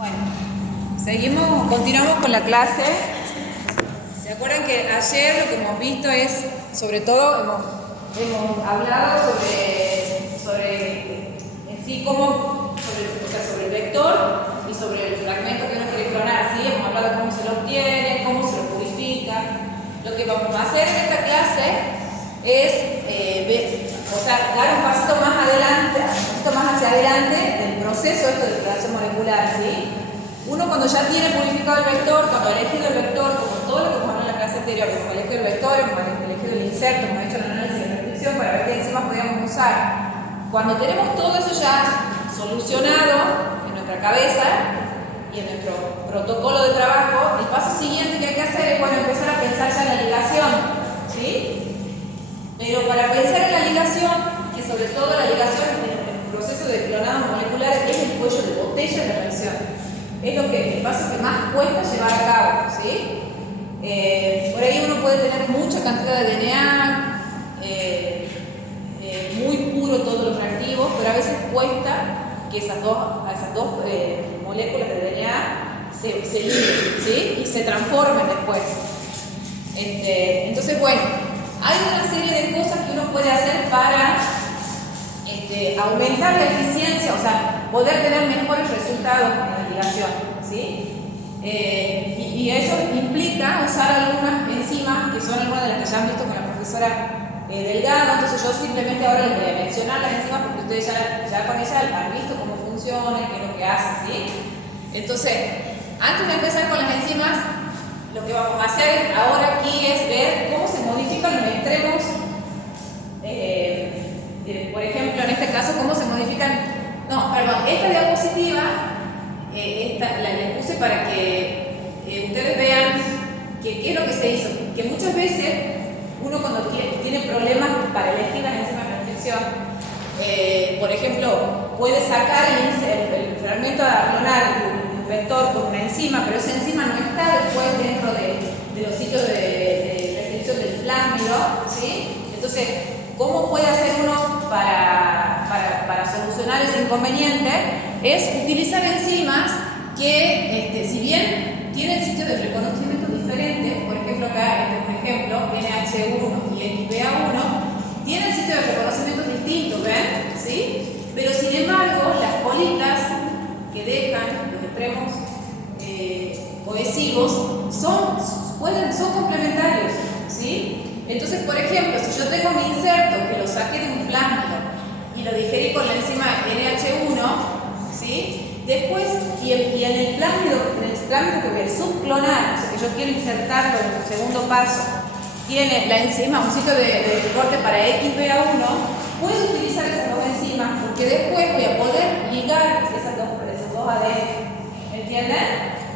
Bueno, continuamos con la clase. ¿Se acuerdan que ayer lo que hemos visto es, sobre todo, hemos hablado sobre en sí cómo, sobre el vector y sobre el fragmento que uno quiere clonar, ¿sí? Hemos hablado de cómo se lo obtiene, cómo se lo purifica. Lo que vamos a hacer en esta clase es dar un pasito más adelante, hacia adelante del proceso de clonación molecular, ¿sí? Uno cuando ya tiene purificado el vector, cuando ha elegido el vector, como todo lo que hemos hablado en la clase anterior, hemos elegido el vector, hemos elegido el inserto, hemos hecho el análisis de restricción para ver qué enzimas podíamos usar. Cuando tenemos todo eso ya solucionado en nuestra cabeza y en nuestro protocolo de trabajo, el paso siguiente que hay que hacer es empezar a pensar ya en la ligación, ¿sí? Pero para pensar en la ligación, que sobre todo la ligación en el proceso de clonado molecular es el cuello de botella de la reacción. Es el paso que más cuesta llevar a cabo, ¿sí? Por ahí uno puede tener mucha cantidad de DNA, muy puro todos los reactivos, pero a veces cuesta que esas dos moléculas de DNA se libren, ¿sí? Y se transformen después. Entonces, bueno, hay una serie de cosas que uno puede hacer para aumentar la eficiencia, o sea, poder tener mejores resultados en la ligación, ¿sí? Y eso implica usar algunas enzimas que son algunas de las que ya han visto con la profesora Delgado. Entonces yo simplemente ahora les voy a mencionar las enzimas porque ustedes ya con ella han visto cómo funcionan, qué es lo que hacen, ¿sí? Entonces, antes de empezar con las enzimas, lo que vamos a hacer ahora aquí es ver cómo se modifican los extremos. Por ejemplo, en este caso, cómo se modifican. Esta diapositiva la puse para que ustedes vean qué es lo que se hizo. Que muchas veces uno cuando tiene problemas para elegir las enzimas de restricción, por ejemplo, puede sacar el fragmento a clonar un vector con una enzima, pero esa enzima no está después dentro de los sitios de restricción del plásmido, ¿sí? Entonces, ¿cómo puede hacer uno para solucionar ese inconveniente? Es utilizar enzimas que, si bien tienen sitios de reconocimiento diferentes, por ejemplo acá, por ejemplo, NH1 y XPA1, tienen sitios de reconocimiento distintos, ¿ven? ¿Sí? Pero sin embargo, las colitas que dejan los extremos cohesivos son complementarios, ¿sí? Entonces, por ejemplo, si yo tengo mi inserto que lo saqué de un plásmido y lo digerí con la enzima NH1, ¿sí? Después, y en el plásmido que voy a subclonar, o sea que yo quiero insertarlo en el segundo paso, tiene la enzima, un sitio de corte para XPA1, puedo utilizar esas dos enzimas porque después voy a poder ligar esos dos ADN, ¿entienden?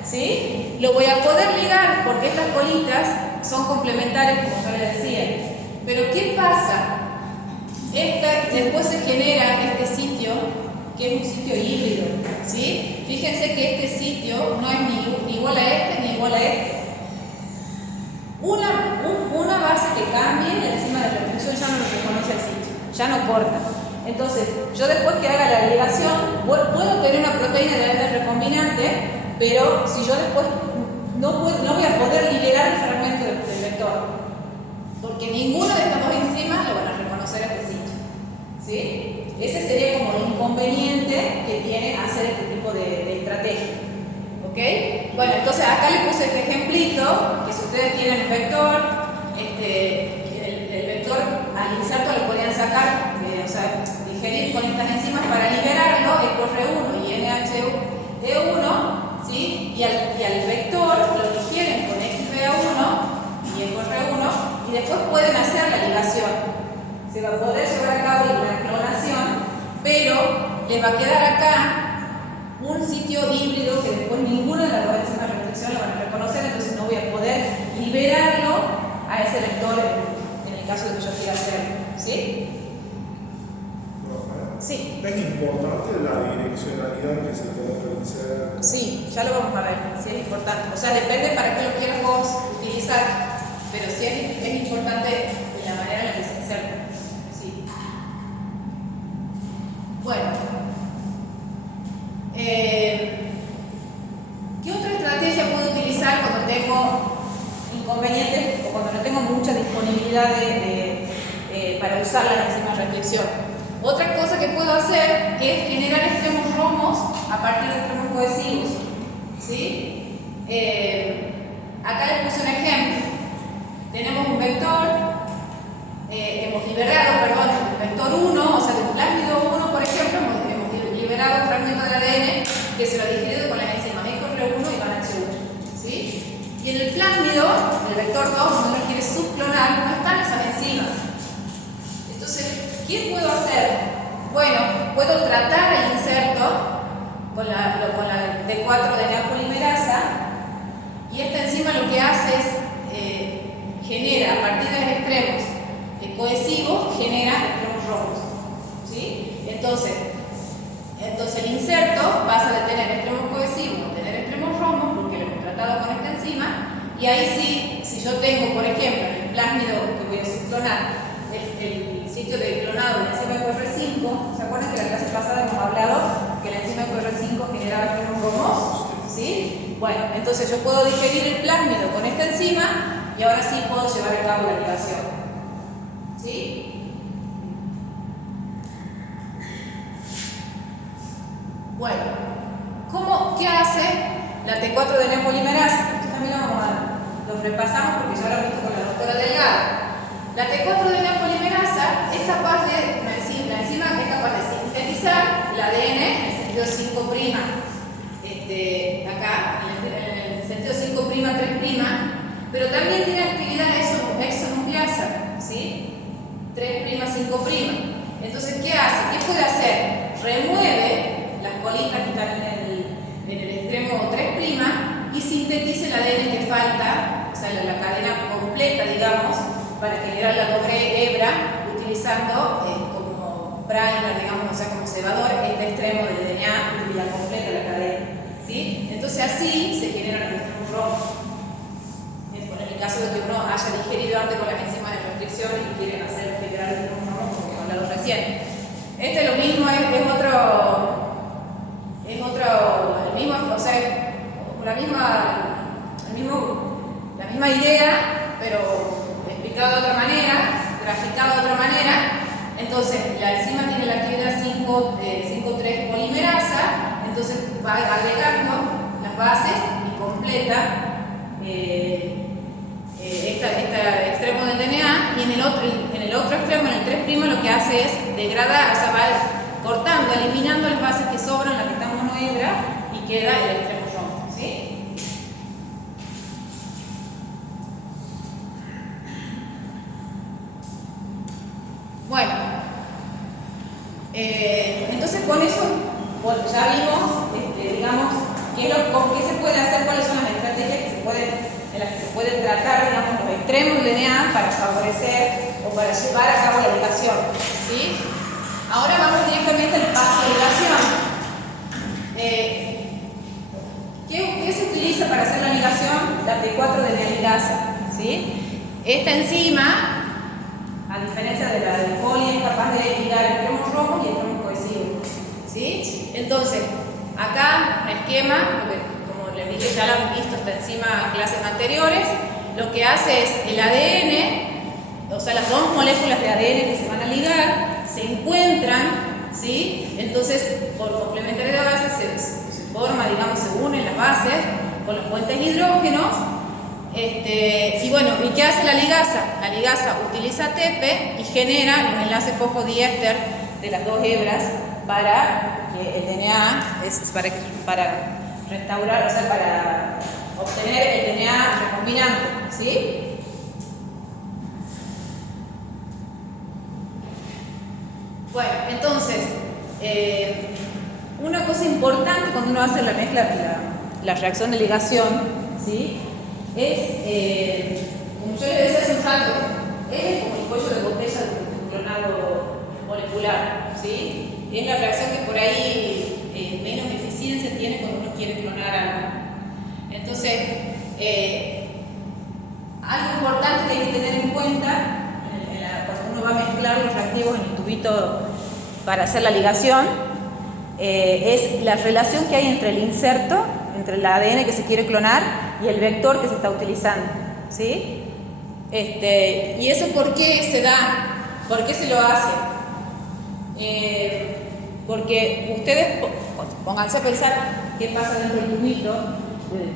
¿Sí? Lo voy a poder ligar porque estas colitas son complementarias, como yo les decía. Pero ¿qué pasa? Después se genera este sitio, que es un sitio híbrido, ¿sí? Fíjense que este sitio no es ni igual a este ni igual a este. Una base que cambie, la enzima de restricción ya no lo reconoce el sitio, ya no corta. Entonces, yo después que haga la ligación, puedo tener una proteína de ADN recombinante, pero si yo después no voy a poder liberar el fragmento del vector, porque ninguna de estas dos enzimas lo van a reconocer a este sitio, ¿sí? Ese sería como el inconveniente que tiene hacer este tipo de estrategia, ¿ok? Bueno, entonces acá les puse este ejemplito, que si ustedes tienen un vector, el vector al inserto lo podrían sacar, digerir con estas enzimas para liberarlo, EcoR1 y NH1, ¿sí? Y al vector lo digieren con XPA1 y EcoR1 y después pueden hacer la ligación. Se va a poder llevar a cabo la clonación, pero les va a quedar acá un sitio híbrido que después ninguna de las dos enzimas de restricción lo van a reconocer, entonces no voy a poder liberarlo a ese vector en el caso de que yo quiera hacerlo, ¿sí? Sí. ¿Es importante la direccionalidad que se puede realizar? Sí, ya lo vamos a ver, sí es importante. O sea, depende para qué lo quieras vos utilizar, pero sí es importante la manera en la que se inserta. Sí. Bueno. inconvenientes o cuando no tengo mucha disponibilidad para usar las enzimas de restricción. Otra cosa que puedo hacer es generar extremos romos a partir de extremos cohesivos. ¿Sí? Acá les puse un ejemplo. Tenemos un vector, hemos liberado, el vector 1, o sea, del plásmido 1, por ejemplo, hemos liberado un fragmento de ADN que se lo ha digerido con las enzimas EcoR1 y GANH1. ¿Sí? Y en el plásmido, el vector 2, cuando uno quiere subclonar, no están esas enzimas. Entonces, ¿qué puedo hacer? Bueno, puedo tratar el inserto con la D4 DNA polimerasa, y esta enzima lo que hace es genera a partir de los extremos cohesivos, genera extremos romos. ¿Sí? Entonces el inserto pasa de tener extremos cohesivos a tener extremos romos porque lo hemos tratado con esta enzima, y ahí sí, si yo tengo, por ejemplo, en el plásmido que voy a subclonar, el sitio de clonado de la enzima EcoR5, ¿se acuerdan que en la clase pasada hemos hablado que la enzima EcoR5 generaba extremos romos? ¿Sí? Bueno, entonces yo puedo digerir el plásmido con esta enzima y ahora sí puedo llevar a cabo la ligación. ¿Sí? Bueno, ¿qué hace la T4 DNA polimerasa? Esto también lo repasamos porque ya lo he visto con la doctora Delgado. La T4 DNA polimerasa es capaz de, la enzima es capaz de sintetizar el ADN en el sentido 5', acá, en el sentido 5', 3', pero también tiene actividad exonucleasa, ¿sí? 3', 5'. Entonces, ¿qué hace? ¿Qué puede hacer? Remueve las colitas que están en el extremo 3' y sintetiza el ADN que falta, o sea, la cadena completa, digamos, para generar la doble hebra, utilizando como primer, digamos, o sea, como cebador, este extremo del DNA y la completa la cadena. ¿Sí? Entonces así se generan los extremos romos. En el caso de que uno haya digerido antes con las enzimas de restricción y quiere hacer generar los extremos romos, como hemos hablado recién. El mismo, el mismo, o sea, la misma idea, pero explicado de otra manera, graficado de otra manera. Entonces, la enzima tiene la actividad 5'3 polimerasa, entonces va agregando las bases y completa este extremo del DNA, y en el otro extremo, en el 3', lo que hace es degradar, o sea, va cortando, eliminando las bases que sobran, las que están monohebra, y queda el extremo romo. ¿Sí? Bueno, entonces con eso ya vimos, digamos, con qué se puede hacer, cuáles son las estrategias en las que se pueden tratar, digamos, los extremos del DNA para favorecer o para llevar a cabo la ligación. ¿Sí? Ahora vamos directamente al paso de ligación. ¿Qué se utiliza para hacer la ligación? La T4 DNA ligasa. ¿Sí? Esta enzima, a diferencia de la del poli, es capaz de ligar extremos romos y extremos cohesivos. ¿Sí? Entonces, acá el esquema, como les dije, ya lo han visto esta enzima en clases anteriores, lo que hace es el ADN, o sea, las dos moléculas de ADN que se van a ligar, se encuentran, ¿sí? Entonces, por complementariedad de bases se forma, digamos, se unen las bases con los puentes hidrógenos. Y bueno, ¿y qué hace la ligasa? La ligasa utiliza TEPE y genera los enlaces fosfodiéster de las dos hebras para que el DNA, para restaurar, o sea, para obtener el DNA recombinante, ¿sí? Bueno, entonces, una cosa importante cuando uno hace la mezcla, la reacción de ligación, ¿sí? Es, como yo le decía hace un rato, es como el cuello de botella de un clonado molecular, ¿sí? Es la reacción que por ahí menos eficiencia tiene cuando uno quiere clonar algo. Entonces, algo importante que hay que tener en cuenta cuando uno va a mezclar los reactivos en el tubito para hacer la ligación, es la relación que hay entre el inserto, entre el ADN que se quiere clonar y el vector que se está utilizando. ¿sí? ¿Y eso por qué se da? ¿Por qué se lo hace? Porque ustedes pónganse a pensar qué pasa dentro del tubito,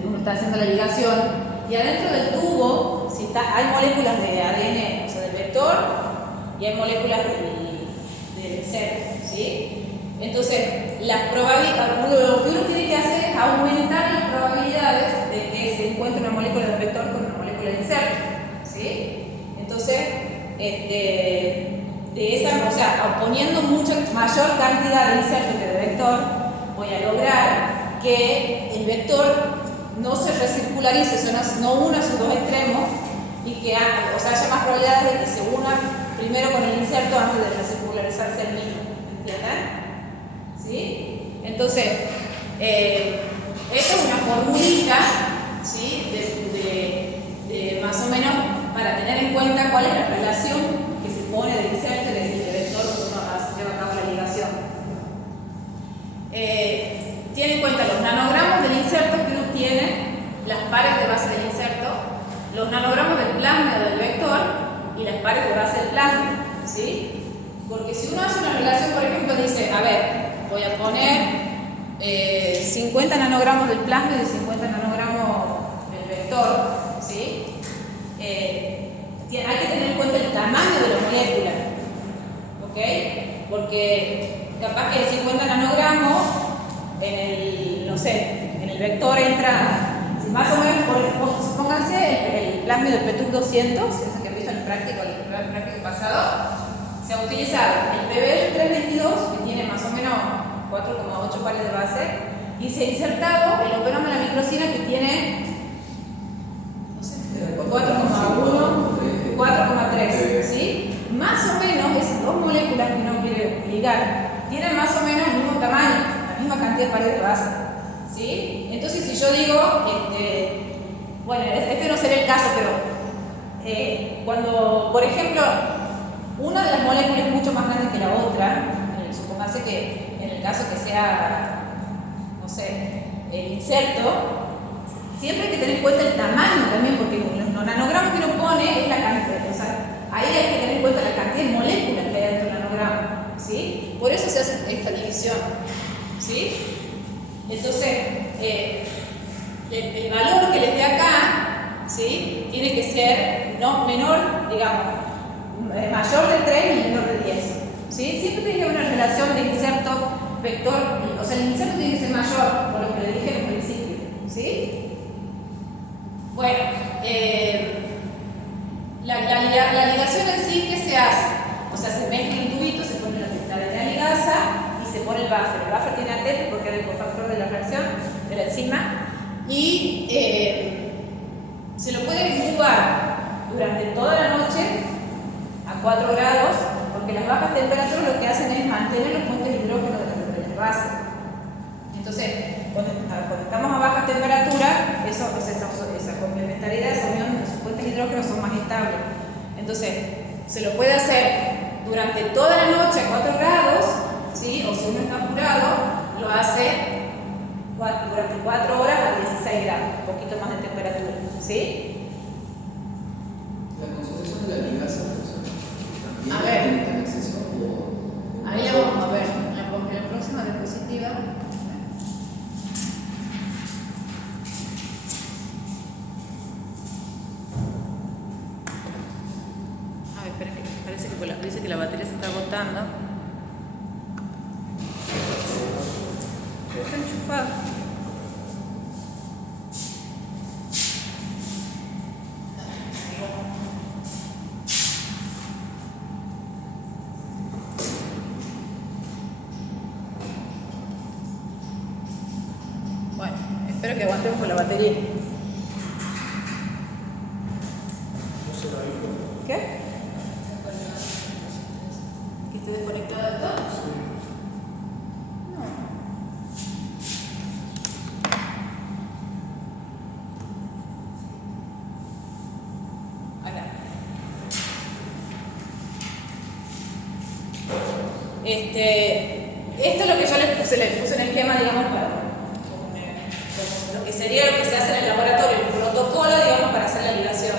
uno está haciendo la ligación, y adentro del tubo hay moléculas de ADN, o sea, del vector, y hay moléculas del inserto, ¿sí? Entonces, las probabilidades, lo que uno tiene que hacer es aumentar las probabilidades de que se encuentre una molécula de vector con una molécula de inserto, ¿sí? Entonces, o sea, poniendo mayor cantidad de inserto que de vector, voy a lograr que el vector no se recircularice, no una sus dos extremos, y que haya más probabilidades de que se una primero con el inserto antes de recircularizarse el mismo. ¿Entienden? ¿Sí? Entonces, esta es una formulita, ¿sí? de más o menos para tener en cuenta cuál es la relación que se pone del inserto y del vector cuando uno lleva a cabo la ligación. Tiene en cuenta los nanogramos del inserto que uno tiene, las pares de base del inserto, los nanogramos del plásmido del vector y las pares de base del plásmido, ¿sí? Porque si uno hace una relación, por ejemplo, dice, a ver, voy a poner 50 nanogramos del plásmido y 50 nanogramos del vector, ¿sí? Hay que tener en cuenta el tamaño de la molécula, ¿ok? Porque capaz que 50 nanogramos en el vector entra, más o menos, pónganse el plásmido del PETUC 200, ese que han visto en el práctico pasado, se ha utilizado el PBL 322, que tiene más o menos 4,8 pares de base, y se ha insertado el operoma de la microcina que tiene 4,1, 4,3, ¿sí? Más o menos esas dos moléculas que uno quiere ligar tienen más o menos el mismo tamaño, la misma cantidad de pares de base, ¿sí? Entonces, si yo digo, bueno, este no sería el caso, pero cuando, por ejemplo, una de las moléculas es mucho más grande que la otra, supóngase que en el caso que sea, no sé, el inserto, siempre hay que tener en cuenta el tamaño también, porque los nanogramos que uno pone es la cantidad, o sea, ahí hay que tener en cuenta la cantidad de moléculas que hay dentro del nanogramo, ¿sí? Por eso se hace esta división, ¿sí? Entonces, el valor que les dé acá, ¿sí? Tiene que ser menor, digamos, mayor de 3 y menor de 10, ¿sí? Siempre tiene que haber una relación de inserto vector, o sea, el inserto tiene que ser mayor, por lo que le dije en el principio, ¿sí? Bueno, la ligación en sí, ¿qué se hace? O sea, se mezcla un tubito, se pone la ADN ligasa y se pone el buffer. El buffer tiene AT porque es el cofactor de la reacción, de la enzima, y se lo puede incubar durante toda la noche a 4 grados, porque las bajas temperaturas lo que hacen es mantener los puentes de hidrógeno de la base. Entonces, cuando estamos a baja temperatura, esa complementariedad, esa unión de los puentes de hidrógeno son más estables. Entonces, se lo puede hacer durante toda la noche a 4 grados, ¿sí? O si uno está apurado, lo hace durante 4 horas a 16 grados, un poquito más de temperatura, ¿sí? La concentración de la ligasa, a ver, ¿tiene acceso ahí la vamos a ver en la próxima diapositiva. Espera, que parece que dice que la batería se está agotando. Está enchufado. Bueno, espero que aguantemos con la batería. ¿Qué? ¿Que esté desconectada de todo? No. Acá. Esto es lo que yo les puse en el esquema, digamos, para lo que sería lo que se hace en el laboratorio, el protocolo, digamos, para hacer la ligación.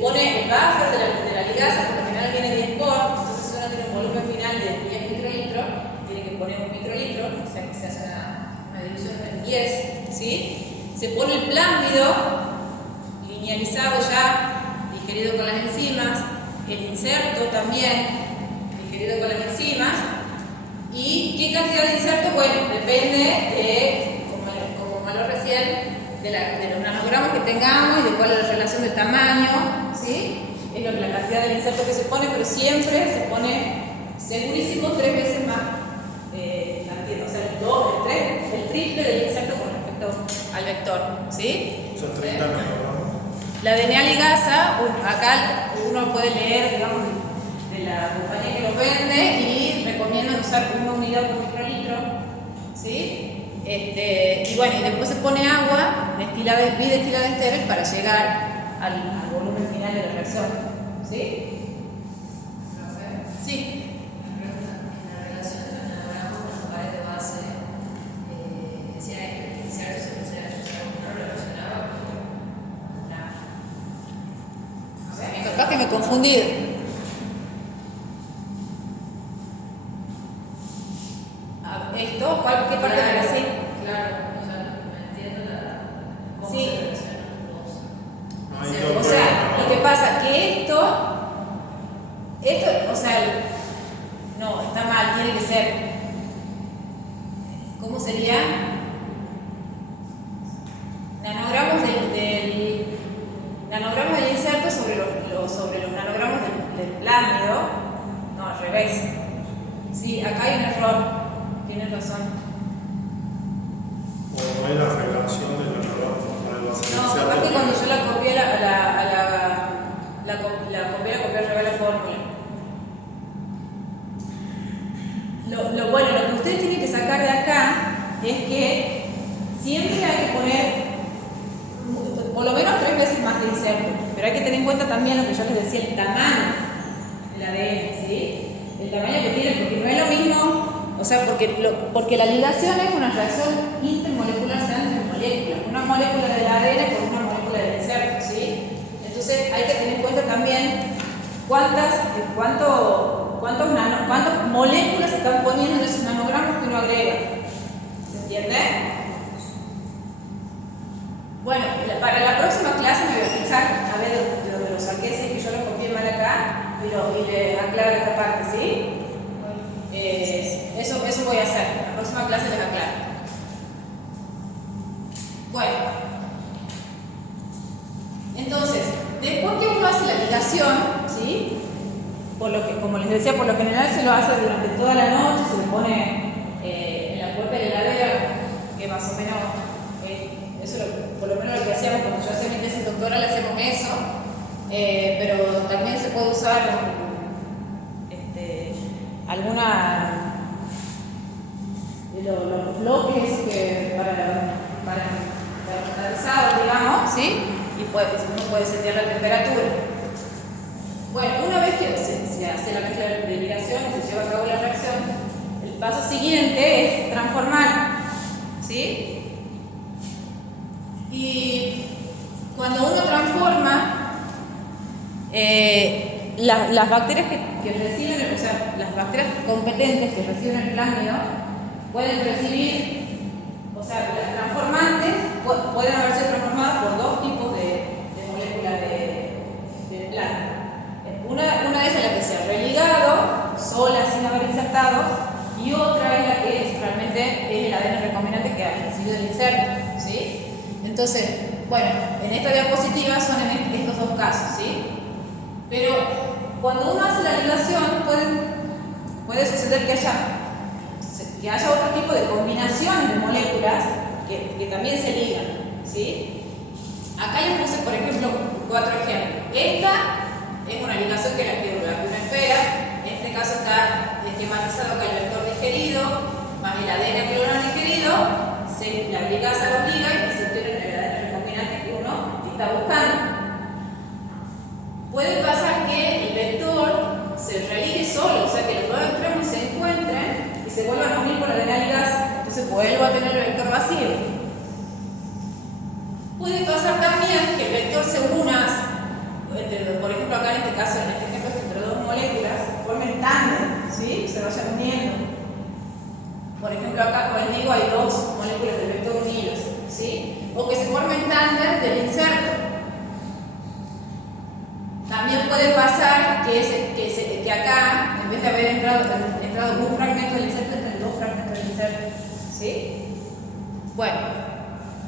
pone el buffer de la ligasa, por lo general viene 10 por, entonces si uno tiene un volumen final de 10 microlitros, tiene que poner un microlitro, o sea que se hace una división en 10, ¿sí? Se pone el plásmido linealizado ya, digerido con las enzimas, el inserto también, digerido con las enzimas. ¿Y qué cantidad de inserto? Bueno, depende de, como habló recién, de los nanogramos que tengamos y de cuál es la relación de tamaño, ¿sí? Es la cantidad del inserto que se pone, pero siempre se pone segurísimo 3 veces más cantidad, o sea, el triple del inserto con respecto al vector, ¿sí? Son 30 nanogramos. La DNA ligasa, acá uno puede leer, digamos, de la compañía que lo vende y recomiendan usar 1 unidad por microlitro, ¿sí? Y bueno, y después se pone agua bidestilada estéril para llegar al volumen final de la reacción, ¿sí? Sí. En la relación de los nanogramos con los pares de base, decía que el inserto se no relacionaba con la. Capaz que me he confundido. ¿Esto? ¿Qué parte de la sí? Claro, o sea, me entiendo cómo Sí. se relacionan los dos. O sea, lo que pasa que esto, o sea, no, está mal, tiene que ser. ¿Cómo sería? Nanogramos nanogramos del inserto sobre los nanogramos del plásmido. No, al revés. Sí, acá hay un error. Tienes razón. O no hay la relación del nanogramo para el base. No, capaz que cuando yo la copié copié al revés la fórmula. Bueno, lo que ustedes tienen que sacar de acá es que siempre hay que poner por lo menos 3 veces más de inserto, pero hay que tener en cuenta también lo que yo les decía, el tamaño del ADN, ¿sí? El tamaño que tiene, porque no es lo mismo, o sea, porque la ligación es una reacción intermolecular, o sea, entre moléculas, una molécula del ADN con una molécula del inserto, ¿sí? Entonces hay que tener en cuenta también cuántas moléculas se están poniendo en esos nanogramos que uno agrega. ¿Se entiende? Bueno, para la próxima clase me voy a fijar, a ver de donde lo saqué, si es que yo lo copié mal acá, y le aclaro esta parte, ¿sí? Eso voy a hacer, la próxima clase les aclaro. Bueno, entonces, después que uno hace la ligación, ¿sí? Como les decía, por lo general se lo hace durante toda la noche, se le pone en la puerta de la heladera, que más o menos, eso por lo menos lo que hacíamos cuando yo hacía mi tesis doctoral, hacíamos eso, pero también se puede usar alguna de los bloques que para termostatizados, digamos, ¿sí? Y uno puede setear la temperatura. Bueno, una vez que se hace la mezcla de ligación y se lleva a cabo la reacción, el paso siguiente es transformar, ¿sí? Y cuando uno transforma, las bacterias que reciben, o sea, las bacterias competentes que reciben el plásmido, pueden recibir, o sea, las transformantes pueden haber sido transformadas por 2 tipos de moléculas de plásmido. Una de ellas es la que se ha religado, sola, sin haber insertado, y otra es la que realmente es el ADN recombinante que ha recibido el inserto, ¿sí? Entonces, bueno, en esta diapositiva son en estos 2 casos, ¿sí? Pero cuando uno hace la ligación, puede suceder que haya otro tipo de combinaciones de moléculas que también se ligan, ¿sí? Acá les puse, por ejemplo, 4 ejemplos. Esta es una ligación que es la que uno espera. En este caso está esquematizado acá el vector digerido, más el ADN clonal digerido, la ligasa lo liga y se obtiene el ADN recombinante que uno está buscando. Puede pasar que el vector se religue solo, o sea que los 2 extremos se encuentren y se vuelvan a unir con la ADN ligasa, entonces vuelvo a tener el vector vacío. Puede pasar también que el vector se una por ejemplo, acá en este caso, en este ejemplo, entre dos moléculas formen tándem, ¿sí? Se vayan uniendo. Por ejemplo, acá, como les digo, hay dos moléculas del vector unidas, ¿sí? O que se formen tándem del inserto. También puede pasar que acá, en vez de haber entrado un fragmento del inserto, entran dos fragmentos del inserto, ¿sí? Bueno,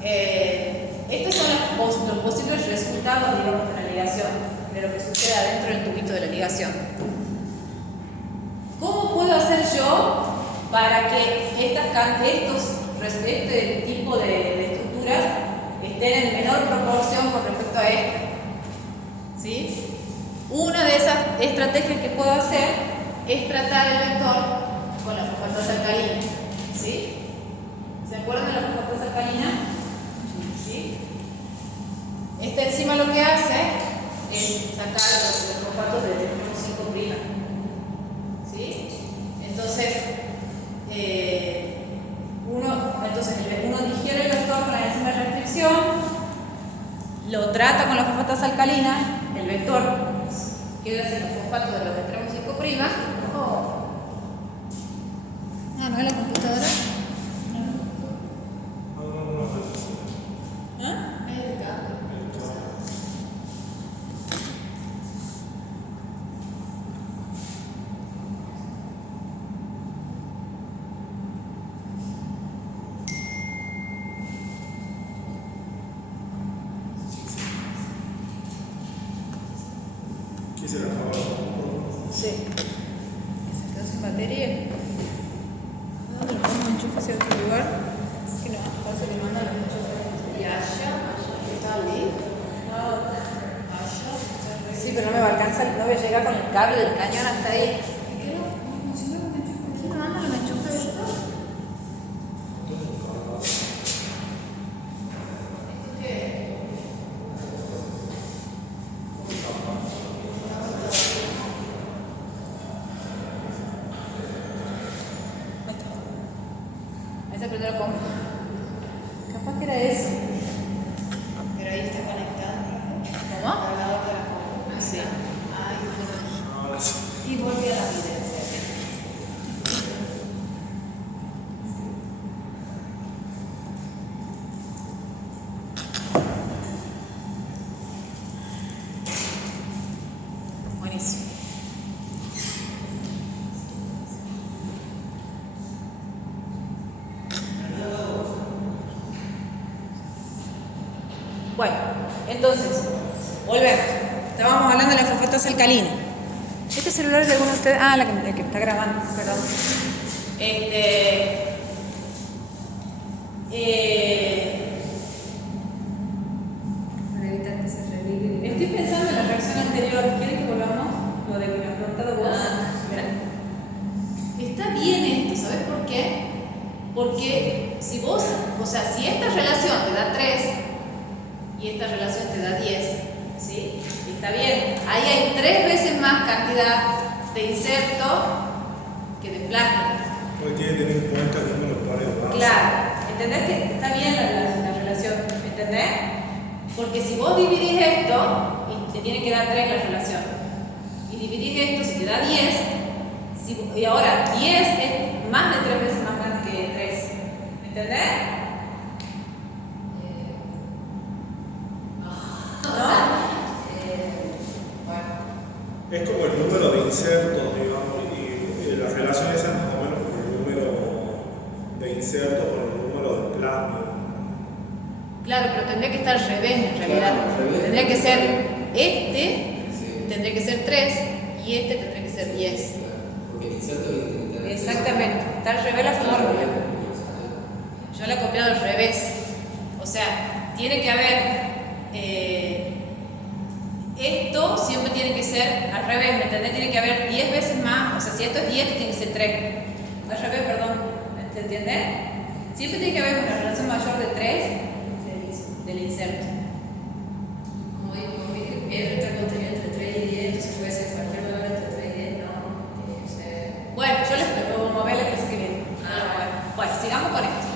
estos son los posibles resultados, digamos, de la ligación, de lo que sucede adentro del tubito de la ligación. ¿Cómo puedo hacer yo para que este tipo de estructuras estén en menor proporción con respecto a esta? ¿Sí? Una de esas estrategias que puedo hacer es tratar el vector con la fosfatasa alcalina. ¿Sí? ¿Se acuerdan de la fosfatasa alcalina? ¿Sí? Esta enzima lo que hace es sacar los fosfatos del electrón 5'. ¿Sí? Entonces, uno digiere el vector con la enzima de restricción, lo trata con la fosfatasa alcalina, el vector queda sin los fosfatos de los extremos 5'. ¿No es la computadora? ¿Ah? Es el cable. ¿Qué se la acabó? Sí. Se quedó sin batería. ¿Dónde lo pongo? ¿Enchufe hacia otro lugar? Que no, pasa que manda los enchufes. ¿Y allá? ¿Está ahí? Sí, pero no me va a alcanzar, no voy a llegar con el cable del cañón hasta ahí. ¿Qué no mandan los enchufes estos? Ese primero como. Capaz que era eso. Pero ahí está conectado. ¿Cómo? Cargador de la compu. Sí. Ay, bueno. Ahora sí. Y volví a la evidencia. Buenísimo. Bueno, entonces, volvemos. Estábamos hablando de la fosfatasa alcalina. ¿Este celular es de alguno de ustedes? Ah, el que está grabando, perdón. Estoy pensando en la reacción anterior. ¿Quieren que volvamos? Lo de que me has preguntado vos. Está bien esto, ¿sabes por qué? Porque si esta relación te da 3 y esta relación te da 10, ¿sí? Está bien. Ahí hay 3 veces más cantidad de inserto que de plasma. Porque tiene que tener en cuenta el número de pares de base. Claro, ¿entendés que está bien la relación? ¿Entendés? Porque si vos dividís esto, y te tiene que dar 3 la relación, y dividís esto, si te da 10, y ahora 10 es más de 3 veces más grande que 3. ¿Entendés? Es como el número de insertos, digamos, y la relación esa es más o menos como el número de insertos con el número de plasma. Claro, pero tendría que estar al revés en realidad. Claro, al revés. Tendría que ser Sí. tendría que ser 3 y este tendría que ser 10. Porque el inserto tiene que tener. Exactamente, está al revés la fórmula. Yo la he copiado al revés. O sea, tiene que haber. Esto siempre tiene que ser al revés, ¿me entendés? Tiene que haber 10 veces más. O sea, si esto es 10, tiene que ser 3. Al revés, perdón. ¿Me entiendes? Siempre tiene que haber una relación mayor de 3 del inserto. Como dije, Pedro está contenido entre 3 y 10, entonces puede ser cualquier valor entre 3 y 10, no. Tiene que ser. Bueno, yo les puedo mover la clase que viene. Bueno, sigamos con esto.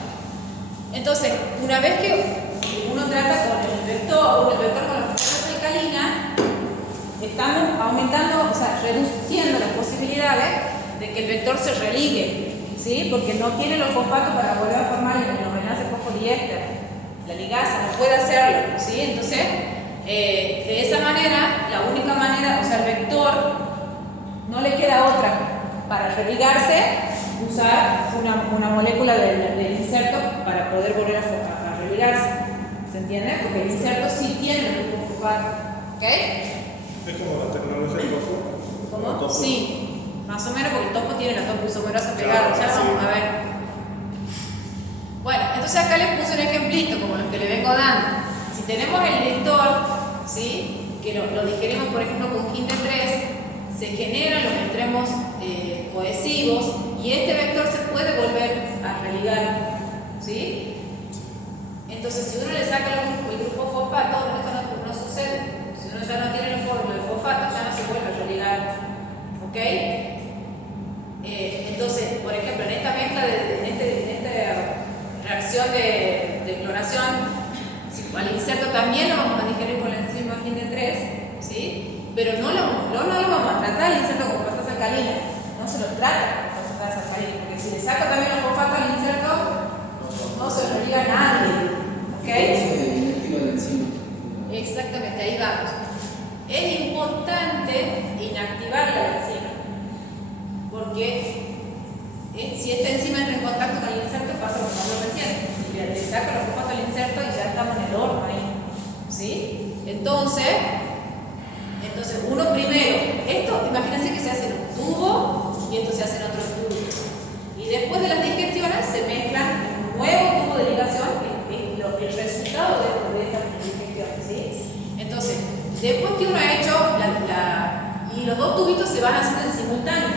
Entonces, una vez que uno trata con el vector con la fosfatasa alcalina, estamos aumentando, o sea, reduciendo las posibilidades de que el vector se religue, ¿sí? Porque no tiene los fosfatos para volver a formar el enlace fosfodiéster. La ligasa no puede hacerlo, ¿sí? Entonces, de esa manera, la única manera, o sea, el vector no le queda otra para religarse, usar una molécula del inserto para poder volver a religarse. ¿Se entiende? Porque el inserto sí tiene el grupo fosfato. ¿Ok? Es como la tecnología del topo. ¿Cómo? Sí, más o menos, porque el topo tiene la topoisomerasa pegada. Ya lo vamos a ver. Bueno, entonces acá les puse un ejemplito como los que le vengo dando. Si tenemos el lector, ¿sí? Que lo digerimos por ejemplo con KIN de 3, se generan los extremos cohesivos y este vector se puede volver a religar, ¿sí? Entonces si uno le saca el grupo fosfato, esto no sucede. Si uno ya no tiene el fosfato, ya no se vuelve a religar, ¿ok? Entonces, por ejemplo, en esta mezcla en esta reacción de cloración, al inserto también lo vamos a digerir con la enzima KIN de 3, ¿sí? Pero no lo vamos a tratar el inserto con fosfato alcalina, no se lo trata con fosfato alcalina, porque si le saco también los fosfatos al inserto, no se lo liga a nadie, ¿ok? Exactamente, ahí vamos. Es importante inactivar la enzima, porque si esta enzima entra en contacto con el inserto, pasa lo que hablamos recién. Le saco los fosfatos al inserto y ya estamos en el horno ahí. ¿Sí? Entonces uno primero, esto imagínense que se hace en un tubo y esto se hace en otro tubo. Y después de las digestiones se mezclan en un nuevo tubo de ligación, que es el resultado de estas digestiones. ¿Sí? Entonces, después que uno ha hecho y los dos tubitos se van haciendo en simultáneo,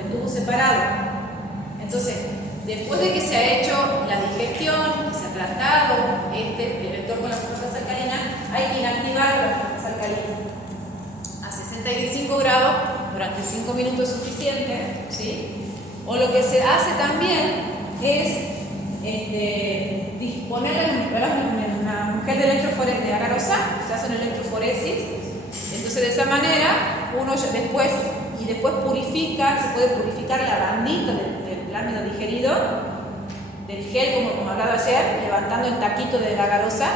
en tubos separados. Entonces, después de que se ha hecho la digestión, que se ha tratado el vector con la fosfatasa alcalina, hay que inactivar la fosfatasa alcalina a 65 grados durante 5 minutos es suficiente, ¿sí? O lo que se hace también es disponer en una gel de electroforesis de agarosa, se hace una electroforesis. Entonces, de esa manera, uno después purifica, se puede purificar la bandita del plámido digerido, del gel, como hemos hablado ayer, levantando el taquito de la agarosa.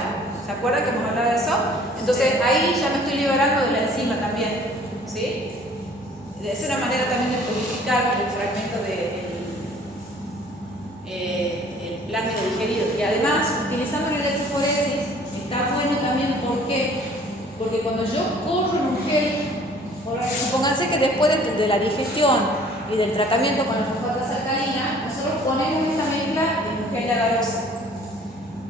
¿Se acuerdan que hemos hablado de eso? Entonces, ahí ya me estoy liberando de la enzima también, ¿sí? Es una manera también de purificar el fragmento del plámido digerido. Y además, utilizando la electroforesis, está bueno también, ¿por qué? Porque cuando yo corro en un gel, supónganse que después de la digestión y del tratamiento con la fosfatasa alcalina, nosotros ponemos esta mezcla en un gel de agarosa.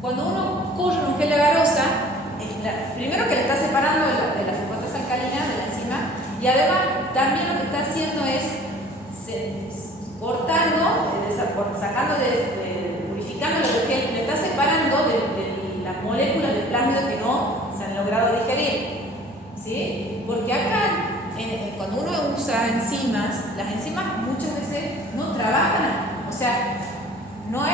Cuando uno corre en un gel de agarosa, primero que le está separando de la fosfatasa alcalina, de la enzima, y además también lo que está haciendo es cortando, purificando el gel, le está separando de las moléculas del plámido que no se han logrado digerir, ¿sí? Porque acá, cuando uno usa enzimas, las enzimas muchas veces no trabajan, o sea, no es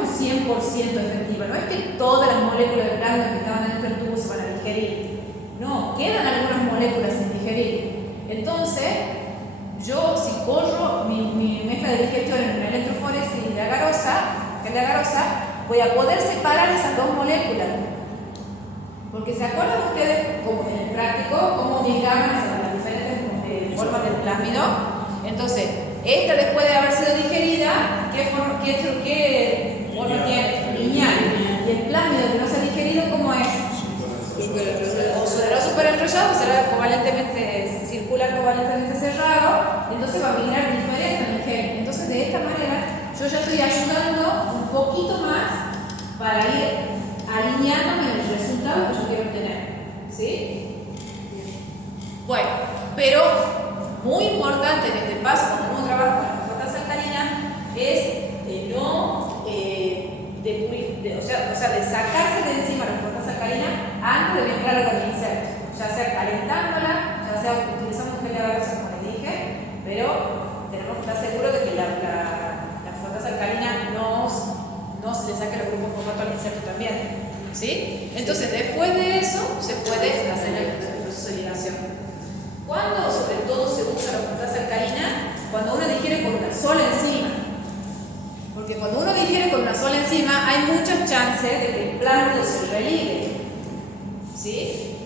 un 100% efectiva, no es que todas las moléculas del plámido que estaban dentro del tubo se van a digerir, no, quedan algunas moléculas sin digerir. Entonces, yo si corro mi mezcla de digestión en una electroforesis de agarosa, voy a poder separar esas dos moléculas. Porque se acuerdan ustedes, como en el práctico, cómo diagraman las diferentes formas del plámido. Entonces, esta después de haber sido digerida, ¿qué forma tiene? Lineal. Y el plámido que no se ha digerido, ¿cómo es? O será super enrollado, será covalentemente circular, covalentemente cerrado, entonces va a mirar diferente en el gel. Entonces, de esta manera, yo ya estoy ayudando un poquito más para ir alineándome en el resultado que yo quiero obtener, ¿sí? Bueno, pero muy importante en este paso, cuando uno trabaja con la fosfatasa alcalina, es de sacarse de encima la fosfatasa alcalina antes de mezclarla con el inserto, ya sea calentándola, ya sea utilizando un gel de agarosa como les dije, pero tenemos que estar seguros de que la fosfatasa alcalina no se le saque los grupos fosfato al inserto también, ¿sí? Entonces, después de eso, se puede hacer el proceso de ligación. ¿Cuándo sobre todo se usa la frutasa alcalina? Cuando uno digiere con una sola enzima. Porque cuando uno digiere con una sola enzima hay muchas chances de que el plántido se religue. ¿Sí?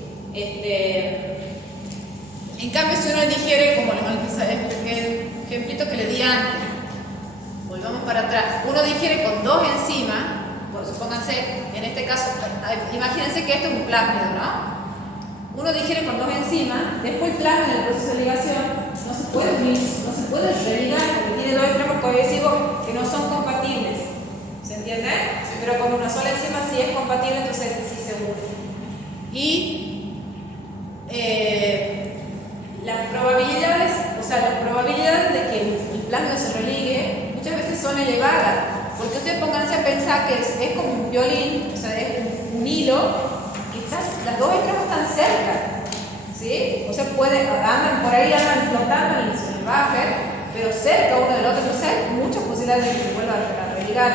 En cambio, si uno digiere, como el ejemplito que le di antes, volvamos para atrás, uno digiere con dos enzimas, pues supónganse, en este caso, imagínense que esto es un plásmido, ¿no? Uno digiere con dos enzimas, después el plásmido en el proceso de ligación no se puede unir, no se puede religar porque tiene dos extremos cohesivos que no son compatibles. ¿Se entiende? Pero con una sola enzima sí es compatible, entonces sí se une. Y las probabilidades de que el plásmido se religue muchas veces son elevadas, porque ustedes pónganse a pensar que es como un violín, o sea, es un hilo, que las dos extremos están cerca, ¿sí? O sea, por ahí andan flotando en el buffer, pero cerca uno del otro, entonces hay muchas posibilidades de que se vuelva a religar.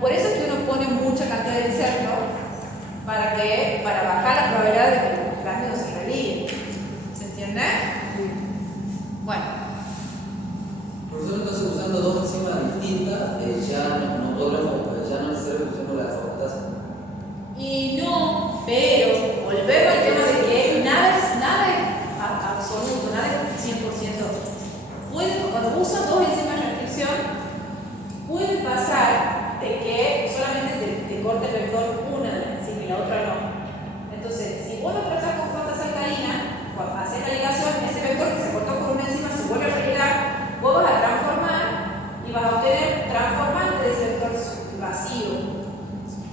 Por eso es que uno pone mucha cantidad de insertos para bajar la probabilidad de que el plásmido se religue. ¿Se entiende? Bueno. Profesor, entonces usando dos enzimas distintas, ya no podremos, ya no es necesario que usemos la frutasa. Y no, pero volvemos al tema de que nada es absoluto, nada es 100%. Cuando uso dos enzimas de restricción, puede pasar de que solamente te corte el vector una de la enzima y la otra no. Entonces, si vos lo tratás con frutasa alcalina, cuando haces la ligación, ese vector que se cortó por una enzima se vuelve a religar, vos vas a transformar y vas a obtener transformante de ese vector vacío.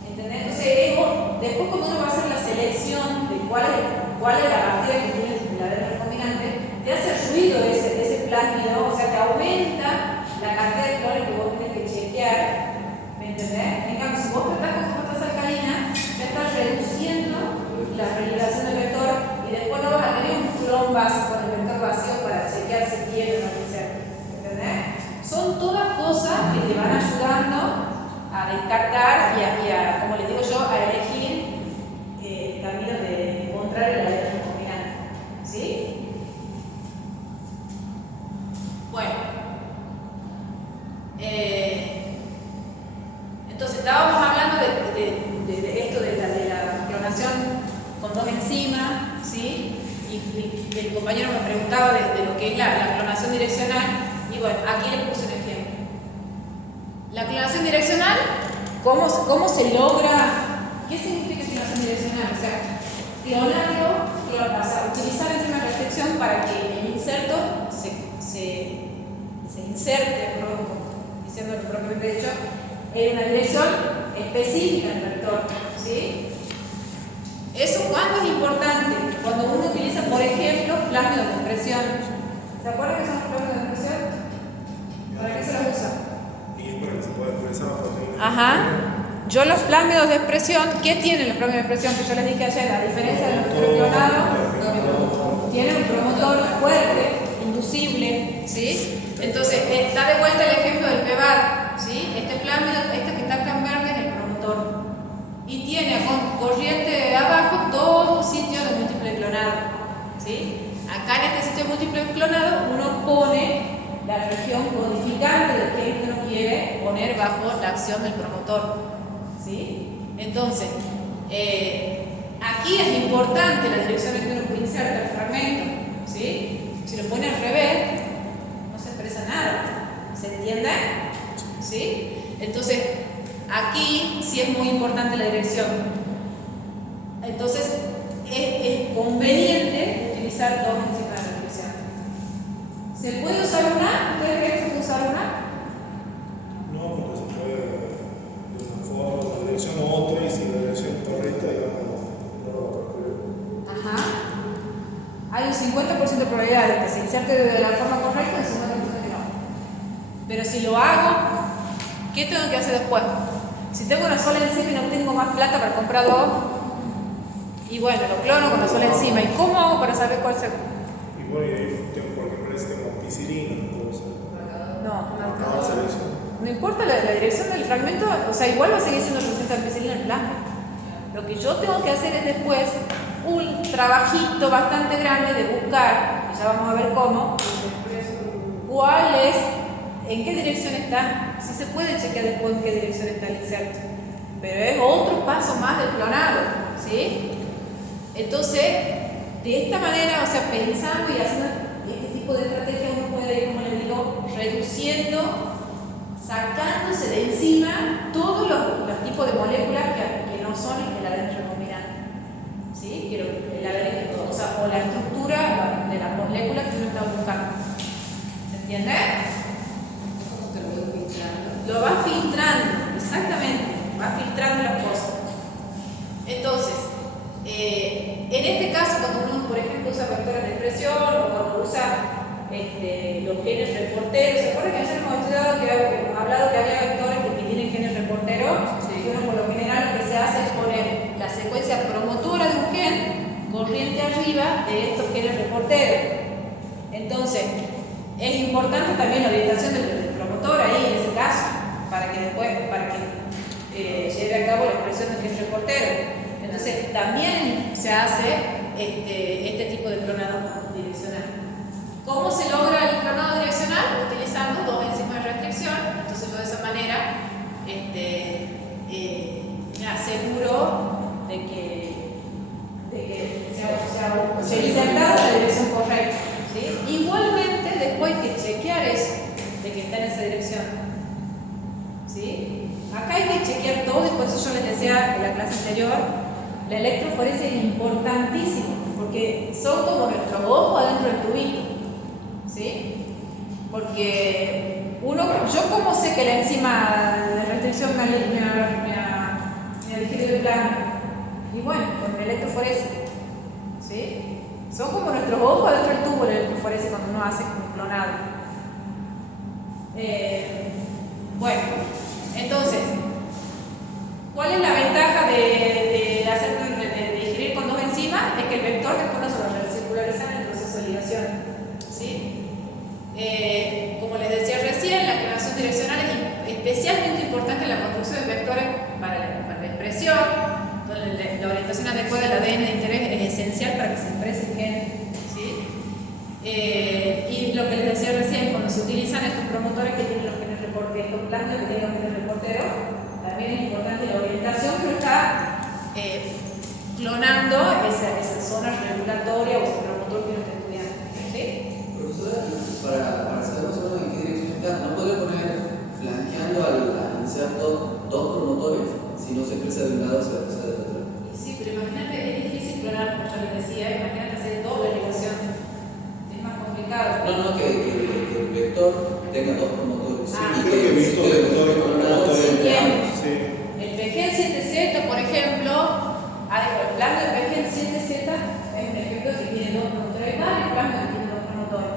¿Entendés? Entonces, después cuando uno va a hacer la selección de cuál es la bacteria que tiene la recombinante, te hace ruido ese plásmido, o sea, te aumenta la cantidad de clones que vos tenés que chequear. ¿Me entendés? En cambio, si vos tratás con frutasa alcalina, ya estás reduciendo la religación del vector y después no vas a tener un clon básico con el vector vacío para chequear si tiene o no tiene. ¿Entendés? Son todas cosas que te van ayudando a descartar y a, como les digo yo, a elegir caminos de encontrar el ADN combinante. ¿Sí? Bueno. Entonces estábamos hablando de esto de la clonación con dos enzimas, ¿sí? Y el compañero me preguntaba de lo que es la clonación direccional, y bueno, aquí les puse un ejemplo. La clonación direccional, ¿cómo se logra? ¿Qué significa clonación direccional? O sea, utilizar enzimas de restricción para que el inserto se inserte, diciendo propiamente dicho, en una dirección específica del vector, ¿sí? ¿Eso cuándo es importante? Cuando uno utiliza, por ejemplo, plásmidos de expresión. ¿Se acuerdan que son los plásmidos de expresión? ¿Para qué se los usa? Y es para que se pueda expresar la proteína. Ajá. Yo los plásmidos de expresión, ¿qué tienen los plásmidos de expresión? Que yo les dije ayer, a diferencia de los clonados, tienen un promotor fuerte, inducible, ¿sí? Entonces, está de vuelta el ejemplo del PEVAR, ¿sí? Este plásmido, que está acá en verde, es el promotor. Y tiene corriente de abajo todo sitio de múltiple clonado, ¿sí? Acá en este sitio de múltiple clonado uno pone la región codificante del gen que uno quiere poner bajo la acción del promotor, ¿sí? Entonces, aquí es importante la dirección en que uno inserta el fragmento, ¿sí? Si lo pone al revés, no se expresa nada, ¿se entiende? ¿Sí? Entonces, aquí sí es muy importante la dirección. Entonces, es conveniente utilizar dos enzimas de restricción. ¿Se puede usar una? ¿Ustedes creen que se puede usar una? No, porque se puede de una forma, una dirección u otra, y si la dirección es correcta, digamos, no lo va a calcular. Ajá. Hay un 50% de probabilidad de que se inserte de la forma correcta y un 50% que no. Pero si lo hago, ¿qué tengo que hacer después? Si tengo una sola enzima y no tengo más plata para comprar dos, y bueno, lo clono con la sola enzima. ¿Y cómo hago para saber cuál se...? Y bueno, y ahí tengo, por ejemplo, ese tema ampicilina, entonces. No importa la dirección del fragmento, o sea, igual va a seguir siendo presente ampicilina en el plasma. Lo que yo tengo que hacer es después un trabajito bastante grande de buscar, ya vamos a ver cómo, cuál es, en qué dirección está, si se puede chequear después en qué dirección está el inserto, pero es otro paso más del clonado, ¿sí? Entonces, de esta manera, o sea, pensando y haciendo este tipo de estrategia, uno puede ir, como les digo, reduciendo, sacándose de encima todos los tipos de moléculas que no son el ADN recombinante, ¿sí? El ADN, o la estructura de las moléculas que uno está buscando. ¿Se entiende? Lo va filtrando, exactamente, va filtrando las cosas. Entonces, en este caso, cuando uno, por ejemplo, usa vectores de expresión o cuando usa los genes reporteros, ¿se acuerdan que ayer hemos estudiado que hemos hablado que había vectores que tienen genes reporteros? Sí. Uno por lo general lo que se hace es poner la secuencia promotora de un gen corriente arriba de estos genes reporteros. Entonces, es importante también la orientación del promotor ahí en ese caso, para que después, lleve a cabo la expresión del gen reportero. Entonces, también se hace este tipo de clonado direccional. ¿Cómo se logra el clonado direccional? Utilizando dos enzimas de restricción. Entonces, yo de esa manera me aseguro de que se inserta la dirección correcta, ¿sí? Igualmente, después hay que chequear eso, de que está en esa dirección, ¿sí? Acá hay que chequear todo, y por eso yo les decía en la clase anterior, la electroforesis es importantísimo, porque son como nuestros ojos adentro del tubito, ¿sí? Porque yo como sé que la enzima de restricción me ha elegido el plano, y bueno, con la electroforesis, ¿sí? Son como nuestros ojos adentro del tubo, la electroforesis, cuando uno hace un clonado. Bueno, entonces, ¿cuál es la ventaja de digerir con dos enzimas? Es que el vector después no se va a recircularizar en el proceso de ligación, ¿sí? Como les decía recién, la clonación direccional es especialmente importante en la construcción de vectores para la expresión, donde la orientación adecuada del ADN de interés es esencial para que se exprese el gen, ¿sí? Y lo que les decía recién, cuando se utilizan estos promotores que tienen los genes reporteros, estos plasmas que tienen los genes reporteros, también es importante la orientación, pero está clonando esa zona regulatoria o ese promotor que uno está estudiando, ¿sí? Profesora, para saber más o menos en qué dirección está, ¿no podría poner flanqueando al inserto dos promotores si no se expresa de un lado se expresa del otro? Sí, pero imagínate, es difícil clonar, como yo les decía, imagínate hacer doble ligación, es más complicado. No, que el vector tenga dos promotores. Sí, creo que he visto vectores con promotores. Sí. El PGN7Z, por ejemplo, el plasma del PGN7Z es un ejemplo que tiene dos promotores, hay varios plasmas que tienen dos promotores.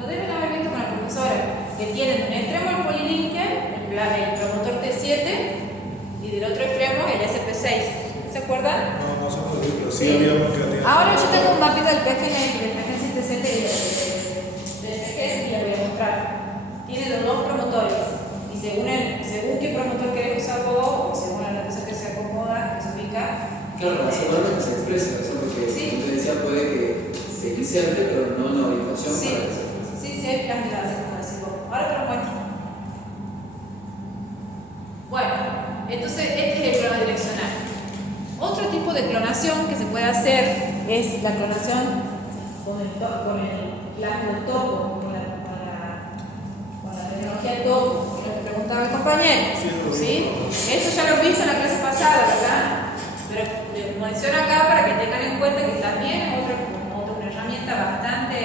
Lo deben haber visto con la profesora, que tienen un extremo el polilinker, el promotor T7, y del otro extremo el SP6. ¿Se acuerdan? No se puede ver, pero sí había uno que tenía. Ahora yo tengo un mapita del PGN7Z y del PGN y la voy a mostrar. Tiene los dos promotores. Y según qué promotor querés usar vos, o según la relación que se acomoda, que se ubica. Claro, asegurarme que se exprese, eso porque Sí. como te decía, puede que se inserte, pero no en la orientación Sí. para que se exprese. Sí, hay plasmidas, como decís vos. Ahora te lo muestro. Bueno, entonces este es el clonado direccional. Otro tipo de clonación que se puede hacer es la clonación con el plasma topo, con la tecnología topo, que lo que preguntaba el compañero. ¿Sí? Esto ya lo he visto en la clase pasada, ¿verdad? Pero les menciono acá para que tengan en cuenta que también es una herramienta bastante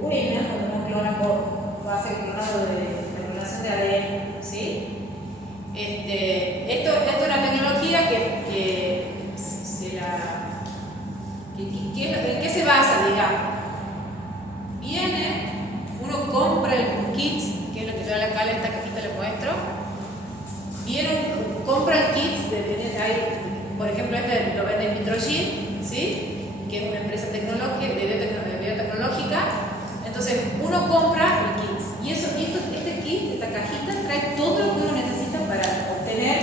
única cuando uno clona por base de clonado de clonación de ADN. ¿Sí? Esto es una tecnología ¿en qué se basa, digamos? Uno compra el kit, que es lo que yo acá en esta cajita les muestro. Compra el kit, por ejemplo, este lo vende Nitrogen, ¿sí? Que es una empresa biotecnológica. Entonces, uno compra el kit. Y este kit, esta cajita, trae todo lo que uno necesita para obtener,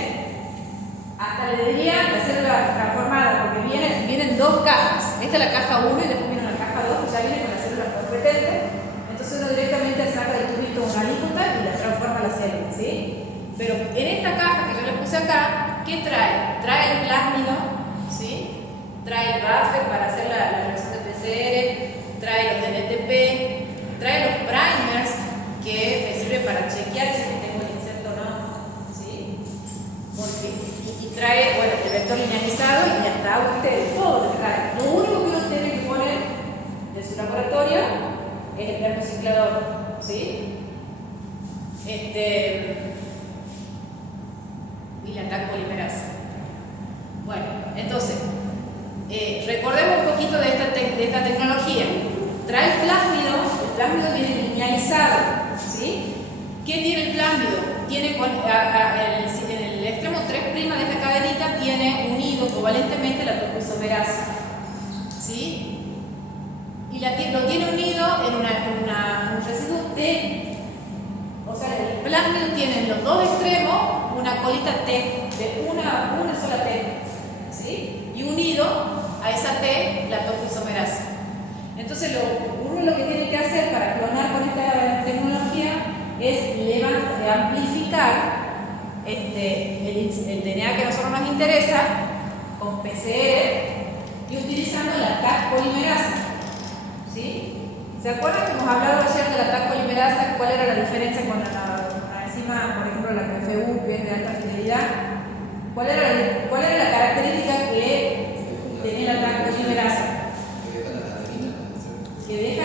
hasta le diría la célula transformada, porque vienen dos cajas. Esta es la caja 1 y después viene una caja 2 que ya viene con las células competentes. Entonces uno directamente saca del tubito una alícuota y la transforma a la célula, ¿sí? Pero en esta caja que yo le puse acá, ¿qué trae? Trae el plásmido, ¿sí? Trae el buffer para hacer la reacción de PCR, trae los DNTP, trae los primers que me sirven para chequear si tengo el inserto o no, ¿sí? Y trae, bueno, el vector linealizado y ya está, ustedes, todo lo trae. Lo único que uno tiene que poner en su laboratorio es el termociclador, ¿sí? Y la TAC polimerasa. Bueno, entonces, recordemos un poquito de esta tecnología. Trae el plásmido viene linealizado, ¿sí? ¿Qué tiene el plásmido? Tiene en el extremo 3' de esta cadenita tiene unido covalentemente la topoisomerasa, ¿sí? Y lo tiene unido en un residuo T. O sea, el plásmido tiene en los dos extremos una colita T, de una sola T, ¿sí? Y unido a esa T la topoisomerasa. Entonces, uno lo que tiene que hacer para clonar con esta tecnología es amplificar el DNA que a nosotros nos interesa con PCR y utilizando la TAC polimerasa, ¿sí? ¿Se acuerdan que hemos hablado ayer de la TAC polimerasa? ¿Cuál era la diferencia con la enzima, por ejemplo, la PFU, que es de alta fidelidad? ¿Cuál era la característica que tenía la TAC polimerasa? Que deja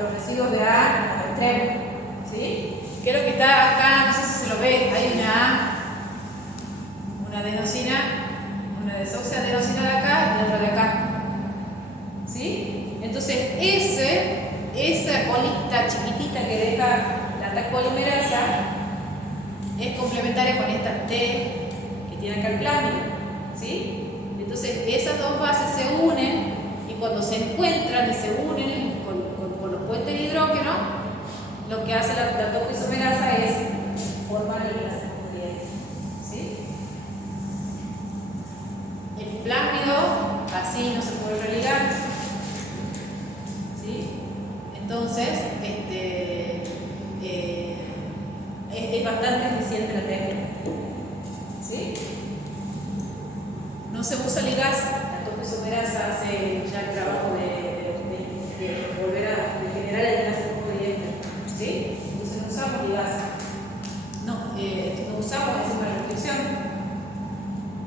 los residuos de A al extremo, ¿sí? Creo que está acá, no sé si se lo ve, hay una adenosina, una desoxiadenosina de acá y otra de acá, ¿sí? Entonces, esa colita chiquitita que deja la TAC polimerasa es complementaria con esta T que tiene acá el plásmido, ¿sí? Entonces, esas dos bases se unen y cuando se encuentran y se unen con los puentes de hidrógeno, lo que hace la topoisomerasa es formar el enlace, ¿sí? El plásmido así no se puede religar, ¿sí? Entonces, es bastante eficiente la técnica, ¿sí? No se usa ligasa, la topoisomerasa hace ya el trabajo de volver a generar el enlace directo, ¿sí? Entonces no usamos ligasa, no usamos enzima de restricción.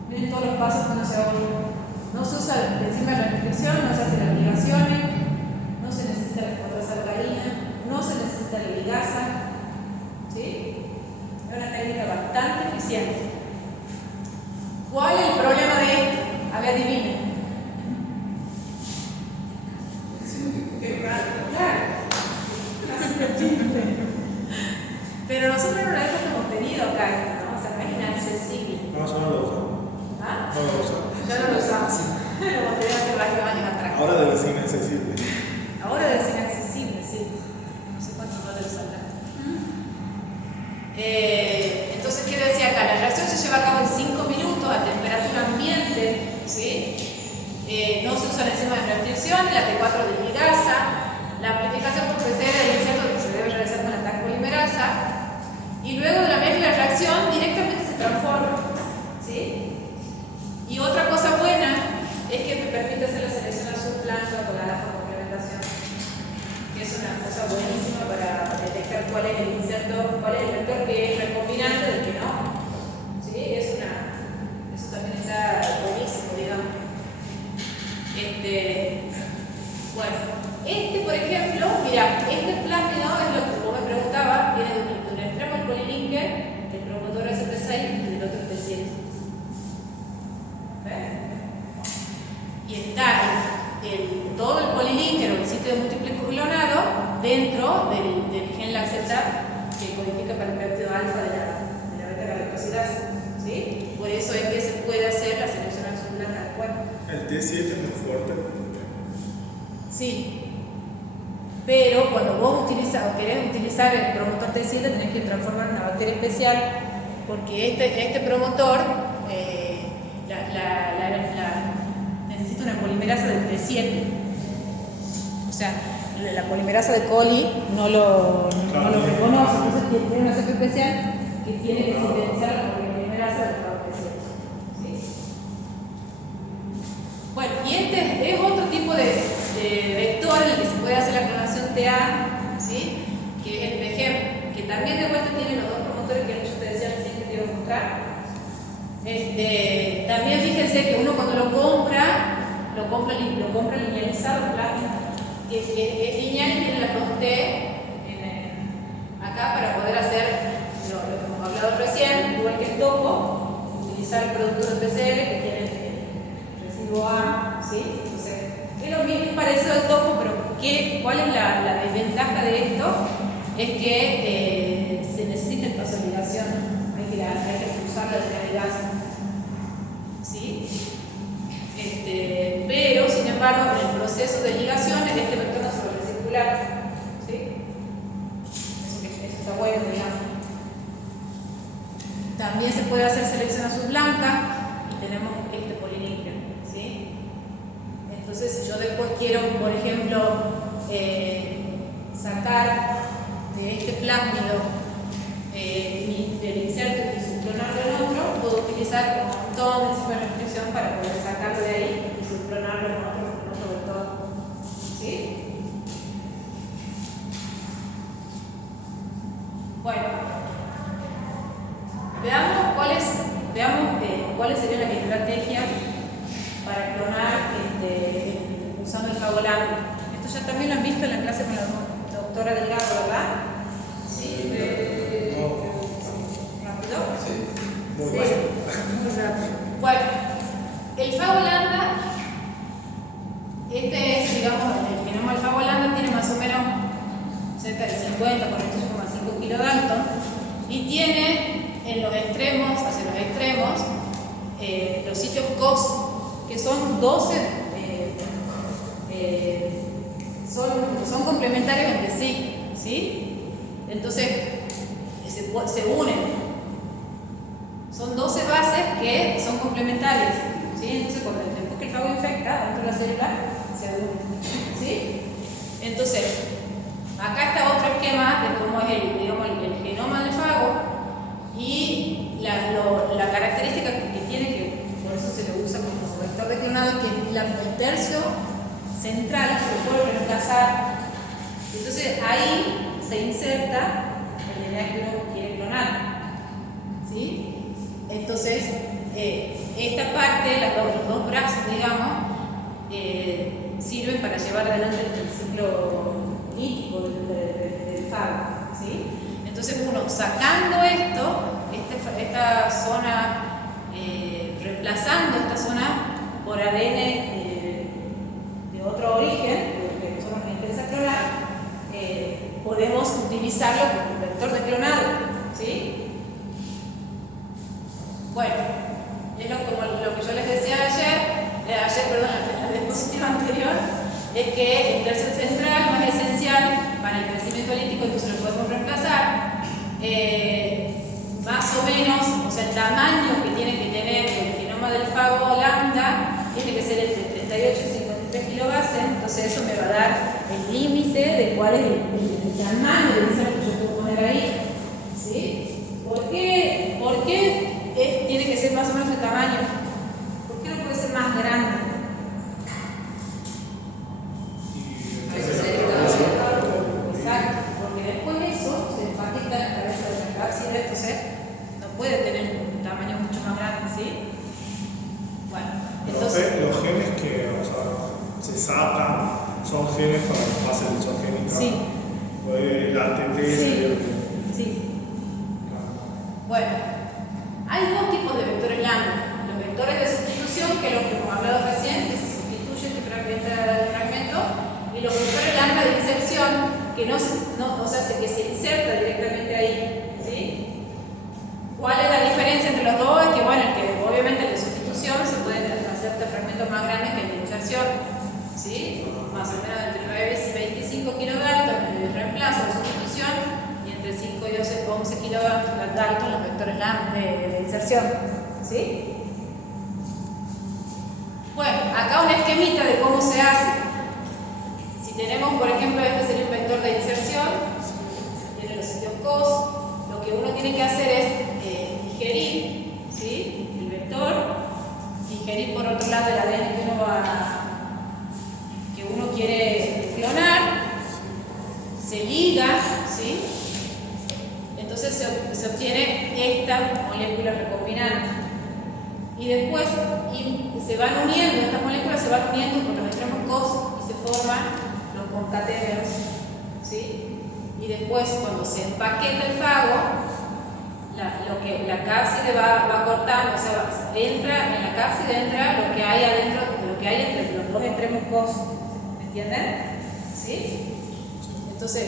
Miren todos los pasos que uno se va a volver. No se usa la enzima de restricción, no se hacen las ligaciones, no se necesita la escotrasacarina, no se necesita la ligasa, ¿sí? Es una técnica bastante eficiente. ¿Cuál es el problema de esto? A ver, adivinen. Claro. Pero nosotros en una época hemos tenido acá esto, ¿no? O sea, no es inaccesible. No, eso no lo usamos. ¿Ah? No lo usamos. Ya no lo usamos. Lo hemos tenido hace varios años atrás. Ahora debe ser inaccesible. Ahora debe ser inaccesible, sí. No sé cuántos dólares saldrá. Entonces, ¿qué decía acá? La reacción se lleva a cabo en 5 minutos a temperatura ambiente, ¿sí? No se usa la enzima de restricción, la T4 de ligasa, la amplificación por PCR del inserto que se debe realizar con la TAC polimerasa, y luego de la mezcla de reacción directamente se transforma, ¿sí? Y otra cosa buena es que me permite hacer la selección a subplanta con la complementación, que es una cosa buenísima para detectar cuál es el inserto, cuál es el vector que es recombinante del que no, ¿sí? Eso también está buenísimo, digamos. Bueno, por ejemplo, mira, este plásmido es lo que vos me preguntabas, viene de un extremo el polilinker, el promotor SP6 y del otro SP7. ¿Ves? Y está todo el polilinker o el sitio de múltiple clonado dentro del gen laxetar que codifica para el péptido alfa de la beta-galactosidasa, ¿sí? Por eso es que se puede hacer la selección absoluta tal cual. El T7 es muy fuerte. Sí, pero cuando vos querés utilizar el promotor T7 tenés que transformar en una bacteria especial porque este promotor necesita una polimerasa polimerasa del T7. O sea, la polimerasa de coli no lo reconoce, entonces tiene una cepa especial que tiene que sintetizar la polimerasa del T7. ¿Sí? Bueno, y este es otro tipo de vector en el que se puede hacer la clonación TA, ¿sí? Que es el PGM, que también de vuelta tiene los dos promotores que yo te decía recién que te iba a mostrar. También fíjense que uno cuando lo compra linealizado, que es lineal y tiene las dos T acá para poder hacer lo que hemos hablado recién, igual que el topo, utilizar productos de PCR que tienen residuo A, ¿sí? Entonces, es lo mismo, parecido al topo, pero ¿cuál es la desventaja de esto? Es que se necesita el paso de ligación, hay que usar la ligase, ¿sí? Pero, sin embargo, en el proceso de ligación, este vector no se vuelve circular, ¿sí? Eso está bueno, digamos. También se puede hacer selección azul blanca y tenemos este poliníquel, ¿sí? Entonces, yo después quiero, por ejemplo, sacar de este plásmido del inserto y subclonarlo en otro, puedo utilizar un montón de superrestricción para poder sacarlo de ahí y subclonarlo en otro vector. ¿Sí? Bueno, veamos cuáles serían las estrategias para clonar usando el favolante. Esto ya también lo han visto en la clase con la doctora Delgado, ¿verdad? Sí. ¿Rápido? Sí. Muy rápido. Bueno, el favolanda, es, digamos, el genoma del favolanda tiene más o menos cerca de 50, 48,5 kilodalton y tiene en los extremos, hacia los extremos, los sitios COX, que son 12, son complementarios entre sí, ¿sí? Entonces, se unen. Son 12 bases que son complementarias, ¿sí? Entonces, después que el fago infecta dentro de la célula, se unen, ¿sí? Entonces, acá está otro esquema de cómo es el genoma del fago y la característica que tiene, que por eso se lo usa como vector de clonado, que el tercio central se puede reemplazar. Entonces, ahí se inserta el DNA que uno quiere clonar, ¿sí? Entonces, esta parte, los dos brazos, digamos, sirven para llevar adelante el ciclo lítico del fago, ¿sí? Entonces, uno sacando esta zona, reemplazando esta zona por ADN de otro origen, que nosotros nos interesa clonar, podemos utilizarlo como vector de clonado, ¿sí? Bueno, es como lo que yo les decía en la diapositiva anterior, es que el tercio central no es esencial para el crecimiento lítico, entonces lo podemos reemplazar. Más o menos, o sea, el tamaño que tiene que tener el genoma del fago lambda tiene que ser entre 38 y 53 kilobases, entonces eso me va a dar el límite de cuál es el tamaño del inserto que yo puedo poner ahí, ¿sí? ¿Por qué tiene que ser más o menos el tamaño? ¿Por qué no puede ser más grande? Exacto, porque después de eso se empaqueta en la cabeza de la cápsula, entonces no puede tener un tamaño mucho más grande, ¿sí? Bueno, entonces los genes que se sacan son genes para la fase lisogénica. Sí. La ATP sí. Bueno, hay dos tipos de vectores lambda. Los vectores de sustitución, que es lo que hemos hablado recién, que se sustituye este fragmento, y los vectores lambda de inserción, que que se inserta directamente ahí, ¿sí? ¿Cuál es la diferencia entre los dos? Es que, bueno, obviamente el de sustitución se pueden hacer fragmentos más grandes que el de inserción, ¿sí? Más o menos entre 9 y 25 kilodalton el reemplazo de sustitución, y entre 5 y 11 kilodalton los vectores lambda de inserción, ¿sí? Bueno, acá un esquemita de se hace. Si tenemos, por ejemplo, este sería un vector de inserción, tiene los sitios cos, lo que uno tiene que hacer es digerir, ¿sí?, el vector, digerir por otro lado el ADN que uno quiere clonar, se liga, ¿sí? Entonces se obtiene esta molécula recombinante. Y después se van uniendo, estas moléculas se van uniendo con los extremos cos y se forman los concateneos, ¿sí? Y después, cuando se empaqueta el fago, la cápside va cortando, o sea, entra en la cápside, entra lo que hay adentro, lo que hay entre los dos extremos cos, ¿me entienden? ¿Sí? Entonces,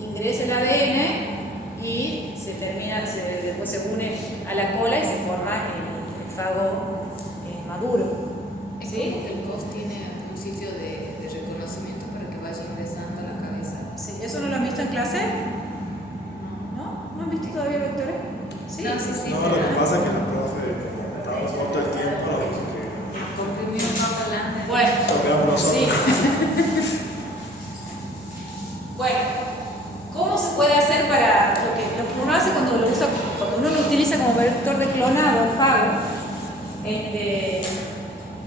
ingresa el ADN y se termina, después se une a la cola y se forma el fago maduro. Es ¿Sí? como que el COS tiene un sitio de reconocimiento para que vaya ingresando a la cabeza. Sí. ¿Eso no lo han visto en clase? ¿No? ¿No han visto todavía vectores? Sí. No, sí, No, lo que pasa es que la profe, como estaba corto el tiempo, Comprimir más adelante. Bueno, tocamos nosotros. sí. Bueno, ¿cómo se puede hacer para lo que uno hace cuando uno lo utiliza como vector de clonado, el fago?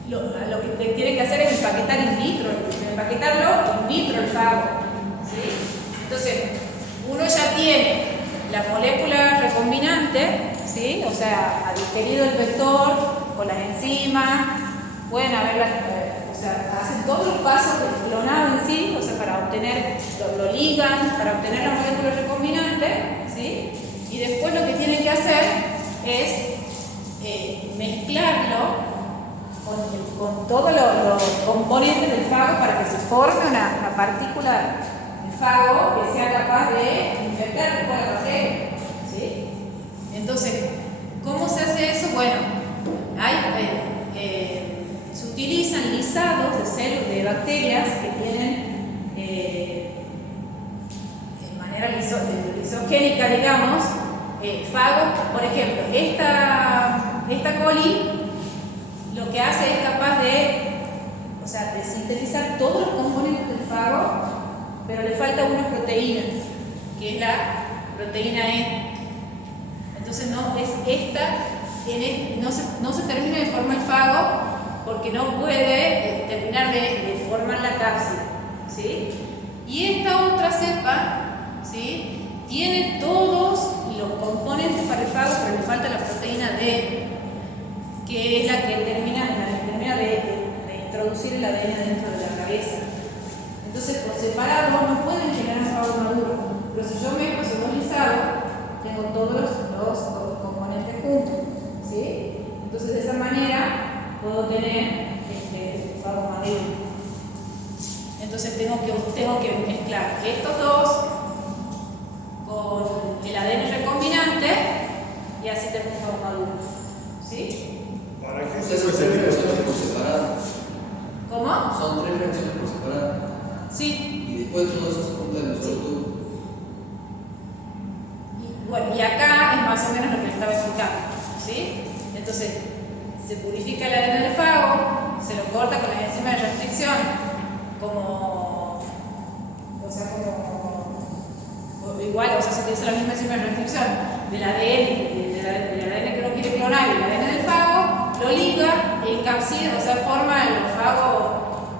Lo que tiene que hacer es empaquetar empaquetarlo in vitro el fago, ¿sí? Entonces, uno ya tiene la molécula recombinante, ¿sí? O sea, ha digerido el vector con las enzimas, pueden haberlas, o sea, hacen todos los pasos del clonado en sí, o sea, para obtener, lo ligan, para obtener la molécula recombinante, ¿sí? Y después lo que tienen que hacer es mezclarlo con todos los componentes del fago para que se forme una partícula de fago que sea capaz de infectar después la bacteria, ¿sí? Entonces, ¿cómo se hace eso? Bueno, se utilizan lisados de bacterias que tienen de manera lisogénica, digamos, fago. Por ejemplo, esta coli lo que hace es capaz de sintetizar todos los componentes del fago, pero le falta una proteína, que es la proteína E. Entonces no se termina de formar el fago porque no puede terminar de formar la cápside, ¿sí? Y esta otra cepa, ¿sí?, tiene todos los componentes para el fago, pero le falta la proteína D, que es la que termina de introducir el ADN dentro de la cabeza. Entonces, por separado no pueden generar un fago maduro, pero si yo mezclo esos dos lisados, tengo todos los componentes juntos, ¿sí? Entonces, de esa manera puedo tener fago maduro. Entonces, tengo que mezclar estos dos con el ADN recombinante y así tengo un fago maduro, ¿sí? ¿Para qué O se sea, son hace tres ese reacciones tipo por separado. ¿Cómo? Son tres reacciones por separado. Sí. Y después todo eso se junta en un solo tubo. Y acá es más o menos lo que les estaba explicando, ¿sí? Entonces, se purifica el ADN del fago, se lo corta con las enzimas de restricción, se utiliza la misma enzima de restricción del ADN que uno quiere clonar y el ADN del fago, lo liga, encapsida, o sea, forma el fago,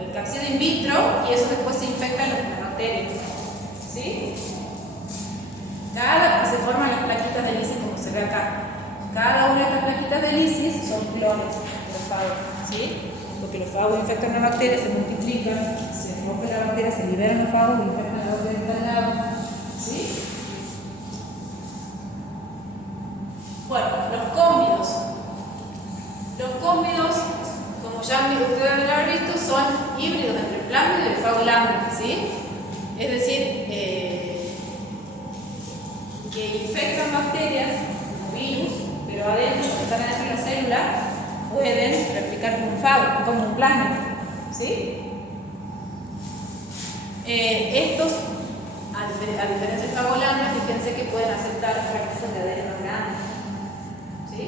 encapsida in vitro y eso después se infecta en las bacterias, ¿sí? Se forman las plaquitas de lisis como se ve acá. Cada una de estas plaquitas de lisis son clones de los fagos, ¿sí? Porque los fagos infectan una bacteria, se multiplican, se rompe la bacteria, se liberan los fagos y infectan la bacteria que está al lado, ¿sí? Bueno, los cómbidos. Los cómbidos, como ya ustedes deben haber visto, son híbridos entre el plasma y el fago lambda, ¿sí? Es decir, que infectan bacterias como virus, pero adentro, que están adentro de la célula, pueden replicar como un fago, como un plasma, ¿sí? Estos, a diferencia del fago lambda, fíjense que pueden aceptar fragmentos de ADN más grandes, ¿sí?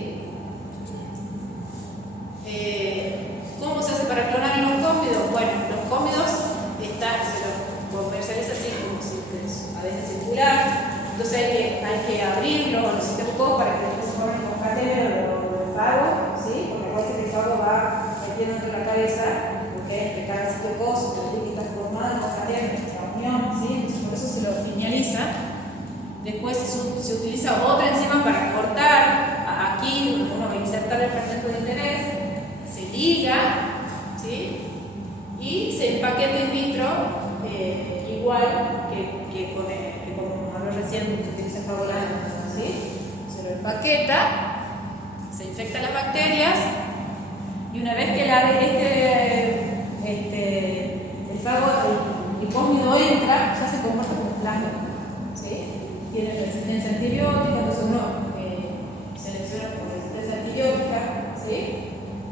poco para que después se formen concatenos del fago, ¿sí? Porque acuérdense que el fago va metiendo dentro de la cabeza, porque cada sitio coso, que está formado, concatenos, la unión, ¿sí? Entonces por eso se lo linealiza. Después se utiliza otra enzima para cortar. Aquí uno va a insertar el fragmento de interés, se liga, ¿sí? Y se empaqueta in vitro igual que como habló recién, que utiliza Favolano, ¿sí? Se lo empaqueta, se infectan las bacterias y una vez que el fago, el hipómido entra, ya se comporta como plasma, ¿sí? Tiene resistencia antibiótica, entonces uno selecciona por resistencia antibiótica, ¿sí?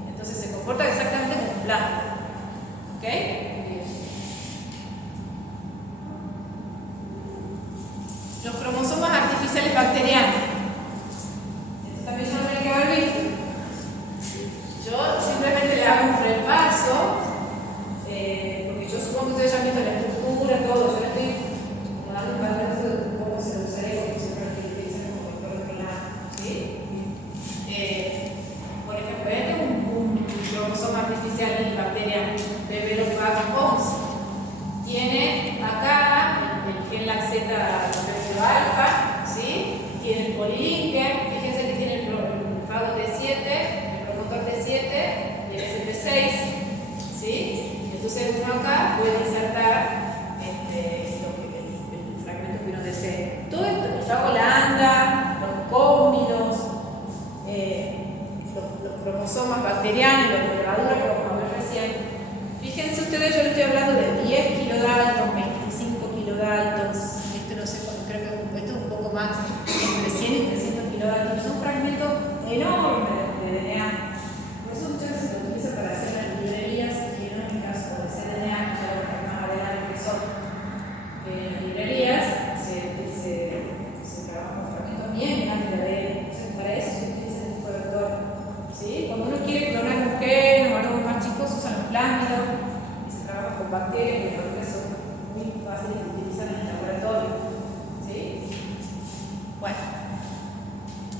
Entonces se comporta exactamente como plasma, ¿ok? Los cromosomas artificiales bacterianos. Esto también ya lo tienen que haber visto. Yo simplemente le hago un repaso, porque yo supongo que ustedes ya han visto la estructura, todo. Yo le estoy dando para ver cómo se usaría, porque siempre lo utilizan como vector de plano, ¿sí? Por ejemplo, este es un cromosoma artificial bacteriano, BB11. Tiene acá el gen laxeta alfa, ¿sí? Tiene el polilinker, fíjense que tiene el fago T7, el promotor T7 y el SP6, ¿sí? Entonces uno acá puede insertar el fragmento que uno desee. Todo esto, el fago lambda, los cómidos, los cromosomas bacterianos, la levadura que vamos a ver recién. Fíjense ustedes, yo les estoy hablando de 10 kilodaltons, 25 kilodaltons, esto no sé, creo que esto es un poco más, entre 100 y 300 kilodaltons, es un fragmento enorme de DNA. Por eso muchas veces se utiliza para hacer las librerías, y no en el caso de cDNA, ya lo que más adelante que son. En las librerías se trabaja con fragmentos bien grandes de ADN, entonces para eso se utiliza este tipo de vector. ¿Sí? Cuando uno quiere clonar un gen o algo más chicos, usan los plásmidos y se trabaja con bacterias, porque son muy fáciles de utilizar en el laboratorio. ¿Sí? Bueno,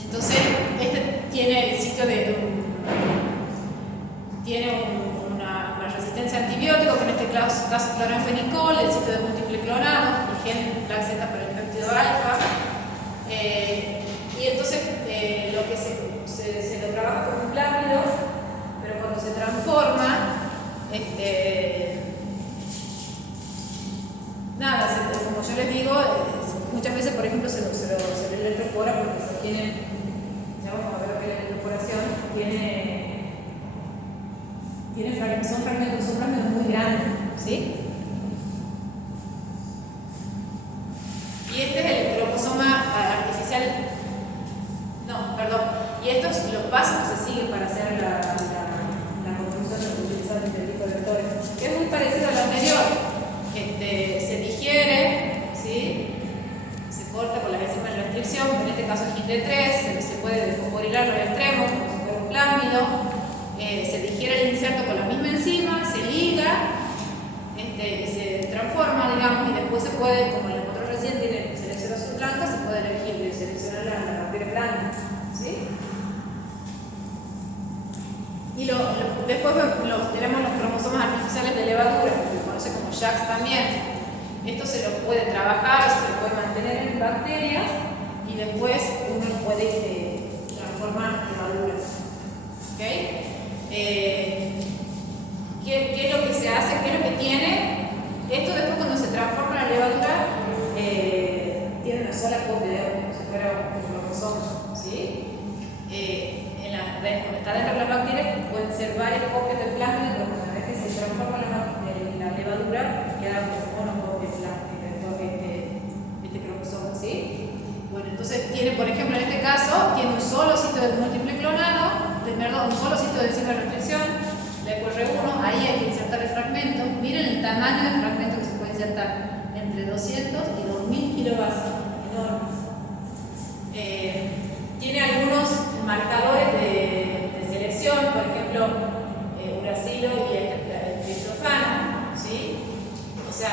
entonces este tiene el sitio tiene una resistencia a antibióticos, que en este caso cloranfenicol, el sitio de múltiple clonado, el gen laxeta por el péptido alfa. Y entonces lo que se lo trabaja con plásmidos, pero cuando se transforma, como yo les digo, muchas veces, por ejemplo, se le electropora porque se tiene, ya vamos a ver lo que es la electroporación, son fragmentos muy grandes, ¿sí? Y este es el cromosoma artificial, y estos son los pasos que se siguen para hacer la construcción de utilizar este tipo de vectores, que es muy parecido a lo anterior. Se digiere, ¿sí? Se corta con las enzimas de restricción, en este caso es GIND3, se puede desfosforilar los extremos como si fuera un plásmido, se digiere el inserto con la misma enzima, se liga y se transforma, digamos, y después se puede, como el otro recién tiene seleccionación blanca, se puede elegir seleccionar la bacteria blanca, ¿sí? Y después tenemos los cromosomas artificiales de levadura, que se conoce como JAKs también. Esto se lo puede trabajar, se lo puede mantener en bacterias y después uno lo puede transformar en levaduras. ¿Okay? ¿Qué es lo que se hace? ¿Qué es lo que tiene? Esto después cuando se transforma en la levadura tiene una sola copia, como si fuera un cromosoma, ¿sí? Cuando está dentro de las bacterias pueden ser varias copias del plasma, pero una vez que se transforma la levadura queda como monocopia este cromosoma, ¿sí? Bueno, entonces tiene, por ejemplo, en este caso, tiene un solo sitio de múltiple clonado, un solo sitio de enzima de restricción, la EcoR1, ahí hay que insertar el fragmento. Miren el tamaño del fragmento que se puede insertar, entre 200 y 2000 kilobases, enormes. Tiene algunos marcadores de selección, por ejemplo, uracilo y el triptofano, ¿sí? O sea,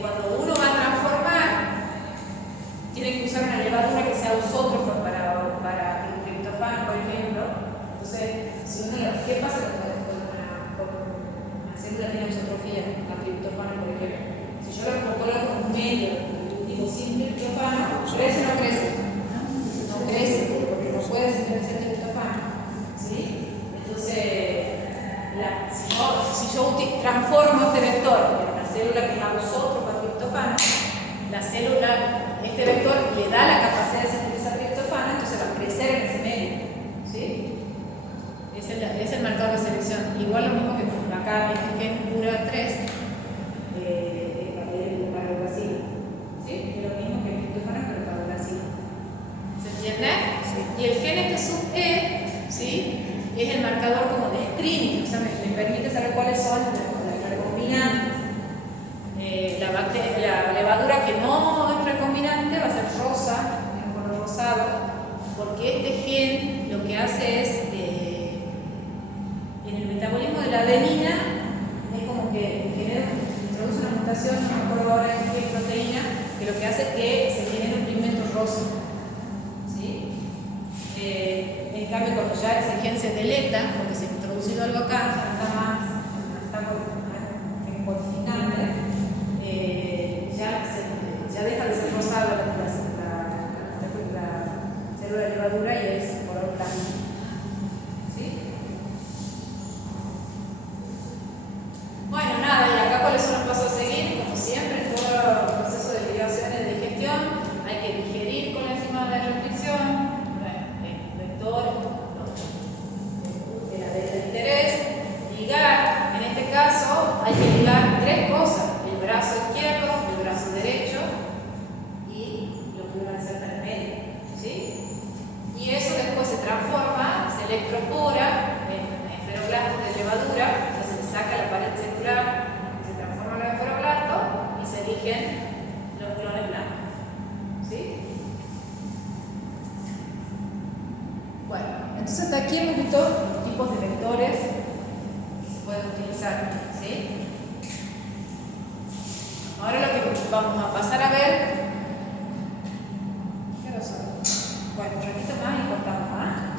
cuando uno va a transformar, tiene que usar una levadura que sea usótrofa ¿qué pasa con una célula tiene eutrofias, la triptofano, por ejemplo? Si yo la incorporo con un medio, digo sin triptofano, ¿crece o no crece? No crece, porque no puede sintetizar triptofano. ¿Sí? Entonces, si yo transformo este vector en una célula que es ausótrofa triptofano, la célula, este vector le da la capacidad de sintetizar triptofano, entonces va a crecer en ese medio. ¿Sí? Es el marcador de selección. Igual lo mismo que acá este gen URA3 para el vacío. ¿Sí? Es lo mismo que el triptofano pero para el vacío. ¿Se entiende? Sí. Y el gen este sub E, ¿sí? Es el marcador como de screening, o sea, me permite saber cuáles son las recombinantes. La levadura que no es recombinante va a ser rosa, en color rosado, porque este gen lo que hace es, en el metabolismo de la adenina, es como que introduce una mutación, no me acuerdo ahora en qué proteína, que lo que hace es que se genere un pigmento rosa. ¿Sí? En cambio, cuando ya ese gen se deleta, porque se ha introducido algo acá, ya no está más, en codificante, ya deja de ser rosada la célula de levadura y es color blanco. ¿Sí? Bueno, nada, y acá cuáles son los pasos a seguir. Como siempre, en todo el proceso de ligaciones de digestión, hay que digerir con la enzima de restricción, el vector del interés, ligar. En este caso, hay que ligar tres cosas: el brazo izquierdo, el brazo derecho y lo que una inserta en el medio. ¿Sí? Y eso después se transforma, se electropora en esferoblastos de levadura, o sea, se le saca la pared celular, se transforma en los esferoblastos y se eligen los clones blancos. ¿Sí? Bueno, entonces hasta aquí hemos visto los tipos de vectores que se pueden utilizar. ¿Sí? Ahora lo que vamos a pasar a ver. ¿Qué hora son? Bueno, un ratito más y cortamos.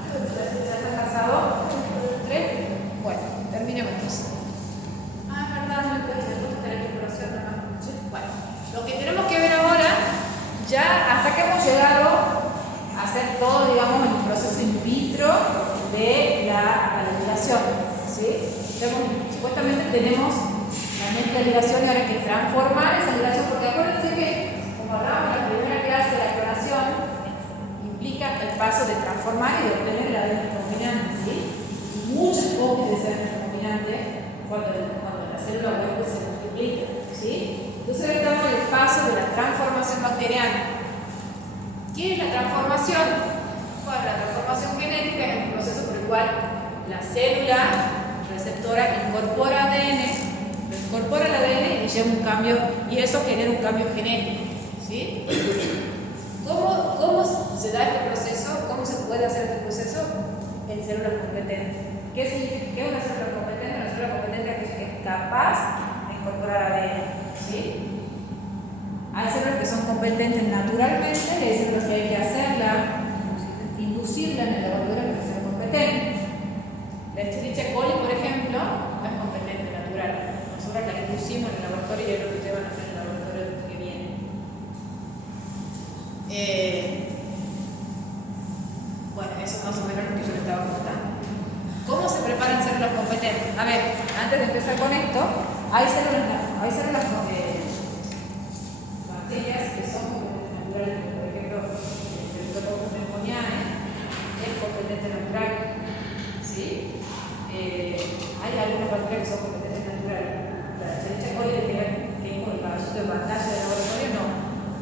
¿Ya está cansado? ¿3? Bueno, terminemos entonces. Verdad, no me gusta la exploración nomás. Bueno, lo que tenemos que ver ahora, ya hasta que hemos llegado a hacer todo, digamos, el proceso in vitro de la ligación. ¿Sí? Supuestamente tenemos la mezcla de ligación y ahora hay que transformar esa ligación, porque acuérdense que, como hablábamos en la primera clase, la clonación implica el paso de transformar y de obtener la ADN recombinante, ¿sí? Y muchas copias de ese ADN recombinante cuando la célula huésped se multiplica, ¿sí? Entonces ahora estamos en el paso de la transformación bacteriana. ¿Qué es la transformación? Bueno, la transformación genética es un proceso por el cual la célula receptora incorpora ADN, incorpora el ADN y lleva un cambio, y eso genera un cambio genético, ¿sí? ¿Cómo se da este proceso? ¿Cómo se puede hacer este proceso? En células competentes. ¿Qué significa? ¿Qué es una célula competente? Una célula competente es capaz de incorporar ADN, ¿sí? Hay células que son competentes naturalmente y hay células que hay que hacerla, inducirla en el laboratorio para que sea competente. La Escherichia coli, por ejemplo, no es competente natural. Nosotros la inducimos en el laboratorio y es lo que llevan a hacer en el laboratorio que viene. Bueno, eso es más o menos lo que yo le estaba contando. ¿Cómo se preparan células competentes? A ver, antes de empezar con esto, hay células bacterias que son competentes naturales, por ejemplo, el Streptococcus pneumoniae es competente natural, ¿sí? Hay algunas bacterias que son competentes naturales. La Escherichia coli que es como el caballito de batalla del laboratorio, no,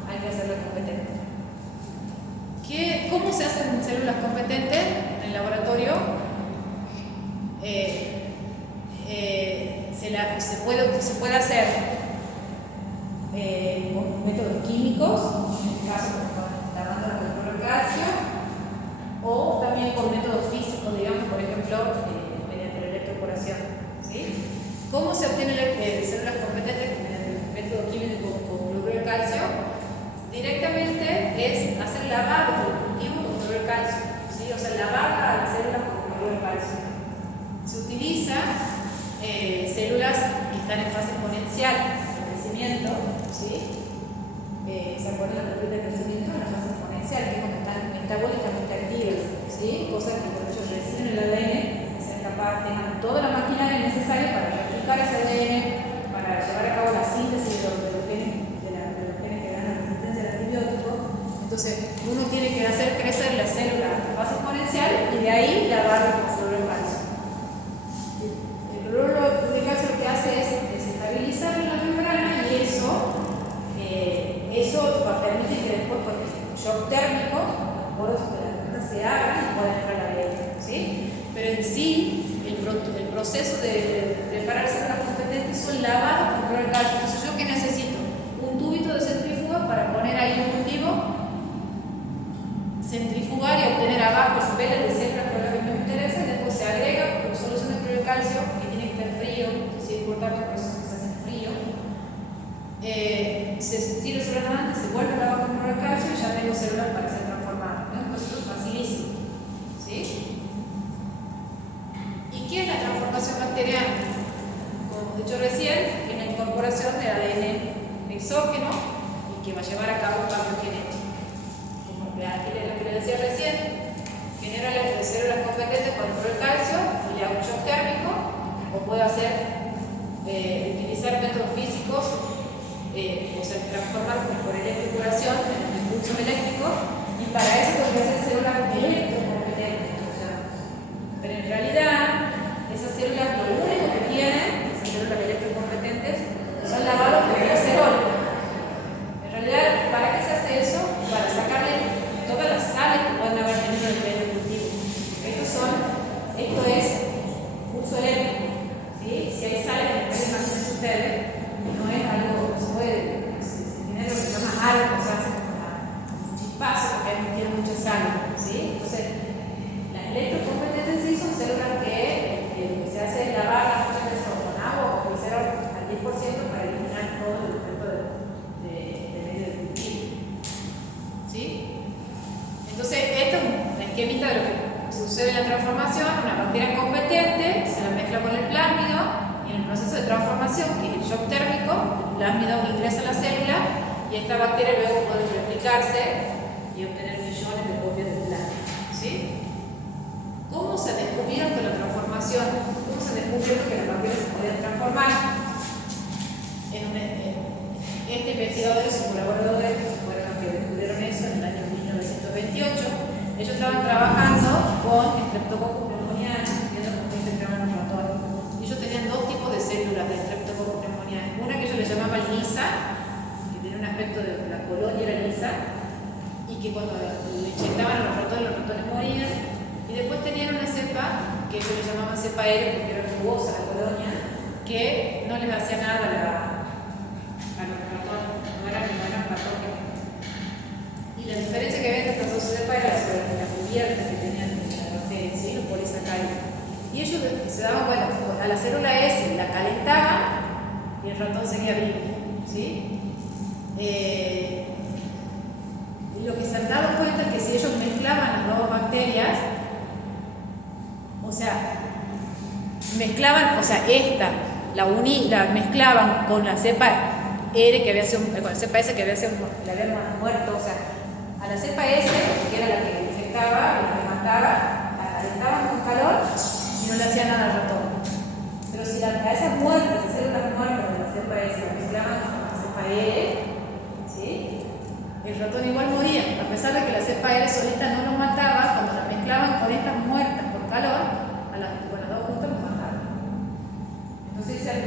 hay que hacerlo competente. ¿Cómo se hacen células competentes en el laboratorio? Se puede hacer con métodos químicos, en este caso tomando el cloruro de calcio, o también con métodos físicos, digamos, por ejemplo, mediante la electroporación. ¿Sí? ¿Cómo se obtienen células competentes mediante el método químico con cloruro de calcio? Directamente es hacer lavado del cultivo con cloruro de calcio, ¿sí? O sea, lavar a la célula con cloruro de calcio. se utiliza células que están en fase exponencial de crecimiento, ¿sí? ¿Se acuerdan de la teoría de crecimiento? En la fase exponencial, que es como están metabólicamente activas, ¿sí? Cosas que cuando ellos reciben el ADN, sean capaces, tengan toda la maquinaria necesaria para replicar ese ADN, para llevar a cabo la síntesis de los genes que dan la resistencia al antibiótico. Entonces, uno tiene que hacer crecer la célula a fase exponencial y de ahí lavarla con cloruro de calcio. El cloruro de calcio lo que hace es desestabilizar la membrana y eso va a permitir que después, con el shock térmico, los poros de la membrana se abran y pueda entrar la ADN, ¿sí? Pero en sí, el proceso de preparar células competentes son lavados con cloruro de calcio. Entonces, ¿yo qué necesito? Un tubito de centrífuga para poner ahí un cultivo, centrifugar y obtener abajo el peles de células que es lo que me interesa, y después se agrega con solución de cloruro de calcio, que tiene que estar frío, es importante por eso se hace en frío. Se tira el célula antes, se vuelve a lavar con cloruro de calcio y ya tengo células para ser transformadas. Es un proceso facilísimo, ¿sí? ¿Y qué es la transformación bacteriana? Como hemos dicho recién, es la incorporación de ADN exógeno y que va a llevar a cabo un cambio genético. Aquí es lo que les decía recién, genera las células competentes con el cloruro de calcio y le hago un shock térmico, o puedo utilizar métodos físicos, o sea, transformar por electrocuración en un impulso eléctrico, y para eso tengo que hacer células electrocompetentes. O sea, pero en realidad, esas células lo único que tienen, esas células electrocompetentes, son lavados de glicerol. En realidad, ¿para qué se hace eso? Para sacarle todas las sales que pueden haber tenido en el medio cultivo. Esto es uso eléctrico, ¿sí? Si hay sales en el medio, imagínense ustedes, no es algo, se tiene lo que se llama algo, o sea, hace como un chispazo porque tiene mucha sal, ¿sí? Entonces, las electrocompetentes en sí son células que se hace lavar muchas veces con agua o glicerol al 10% para eliminar todo el efecto de medio del cultivo, ¿sí? Entonces, esto es un esquemita de lo que sucede en la transformación. Una bacteria competente se la mezcla con el plásmido y en el proceso de transformación, que es el shock térmico, el plásmido ingresa a la célula y esta bacteria luego puede replicarse y obtener millones de copias del plásmido, ¿sí? ¿Cómo se ha descubierto la transformación? ¿Cómo se ha descubierto que las bacterias se podían transformar? Este investigador y sus colaboradores fueron los que descubrieron eso en el año 1928. Ellos estaban trabajando con Streptococcus pneumoniae, viendo cómo se infectaban los ratones. Y ellos tenían dos tipos de células de Streptococcus pneumoniae. Una que ellos le llamaban lisa, que tenía un aspecto de la colonia era lisa, y que cuando le inyectaban a los ratones morían. Y después tenían una cepa que ellos le llamaban cepa R, porque era jugosa la colonia, que no les hacía nada a los ratones, no eran patógenos. Y la diferencia que había entre estas dos cepas era sobre la cubierta que tenían la bacteria, ¿sí? Los polisacáridos. Y ellos se daban cuenta, a la célula S la calentaban y el ratón seguía vivo, ¿sí? Y lo que se han dado cuenta es que si ellos mezclaban las dos bacterias, o sea, la mezclaban con la cepa R que había sido, con la cepa S que había sido, le habían muerto, o sea, a la cepa S, que era la que infectaba, la que mataba, la calentaban con calor y no le hacía nada al ratón. Pero si a esas muertas, esas células muertas de la cepa S, la mezclaban con la cepa R, ¿sí? El ratón igual moría, a pesar de que la cepa R solita no lo mataba, cuando la mezclaban con estas muertas por calor, con las dos juntas los mataban. Entonces se han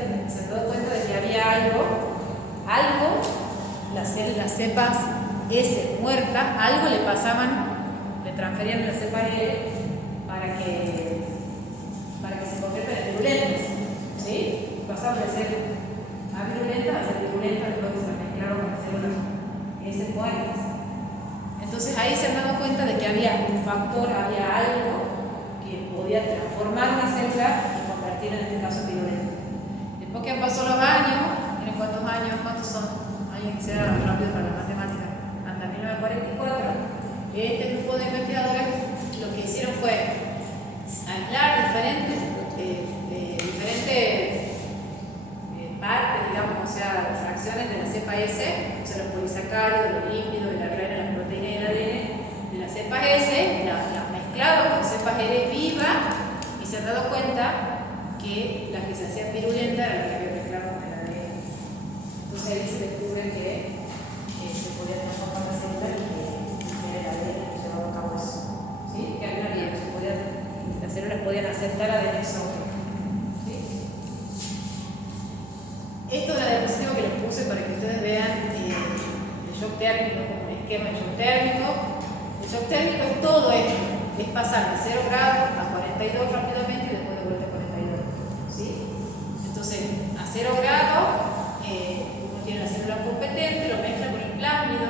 dado cuenta de que había algo, las cepas S muertas, algo le pasaban, le transferían la cepa R para que se conviertan en virulentas, ¿sí? Pasaban de ser avirulentas a ser virulentas después que se las mezclaron con las células S muertas. Entonces ahí se han dado cuenta de que había un factor, había algo que podía transformar una célula y convertirla en este caso en virulenta. Después que han pasado los años, miren cuántos años, cuántos son, alguien que sea rápido para la matemática, hasta 1944, este grupo de investigadores lo que hicieron fue aislar diferentes reacciones de la cepa S, o sea, los polisacáridos, los lípidos, el ARN, las proteínas y el ADN de la cepa S, las mezclado con cepas R viva y se han dado cuenta que las que se hacían virulentas eran las que habían mezclado con el ADN. Entonces ahí se descubre que se podía transformar la célula y que era el ADN que llevaba a cabo eso. ¿Sí? Que había una las células podían aceptar ADN solo. Esto es la diapositiva que les puse para que ustedes vean el shock térmico como un esquema de shock térmico. El shock térmico es todo esto, es pasar de 0 grados a 42 rápidamente y después de vuelta a 42. ¿Sí? Entonces, a 0 grados, uno tiene la célula competente, lo mezcla con el plásmido,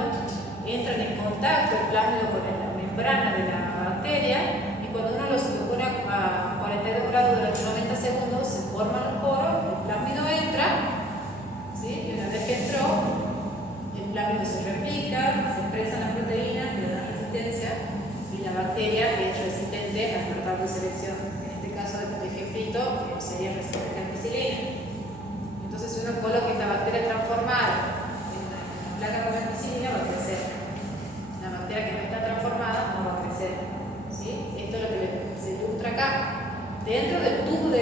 entran en contacto el plásmido con la membrana de la bacteria y cuando uno lo pone a 42 grados durante 90 segundos, se forman los poros, el plásmido entra. ¿Sí? Y una vez que entró, el plásmido se replica, se expresan las proteínas que le dan resistencia y la bacteria es resistente al tratar de selección. En este caso, de ejemplito, sería resistente a la penicilina. Entonces, si uno coloca esta bacteria transformada en una placa con penicilina, va a crecer. La bacteria que no está transformada no va a crecer. ¿Sí? Esto es lo que se ilustra acá. Dentro del tubo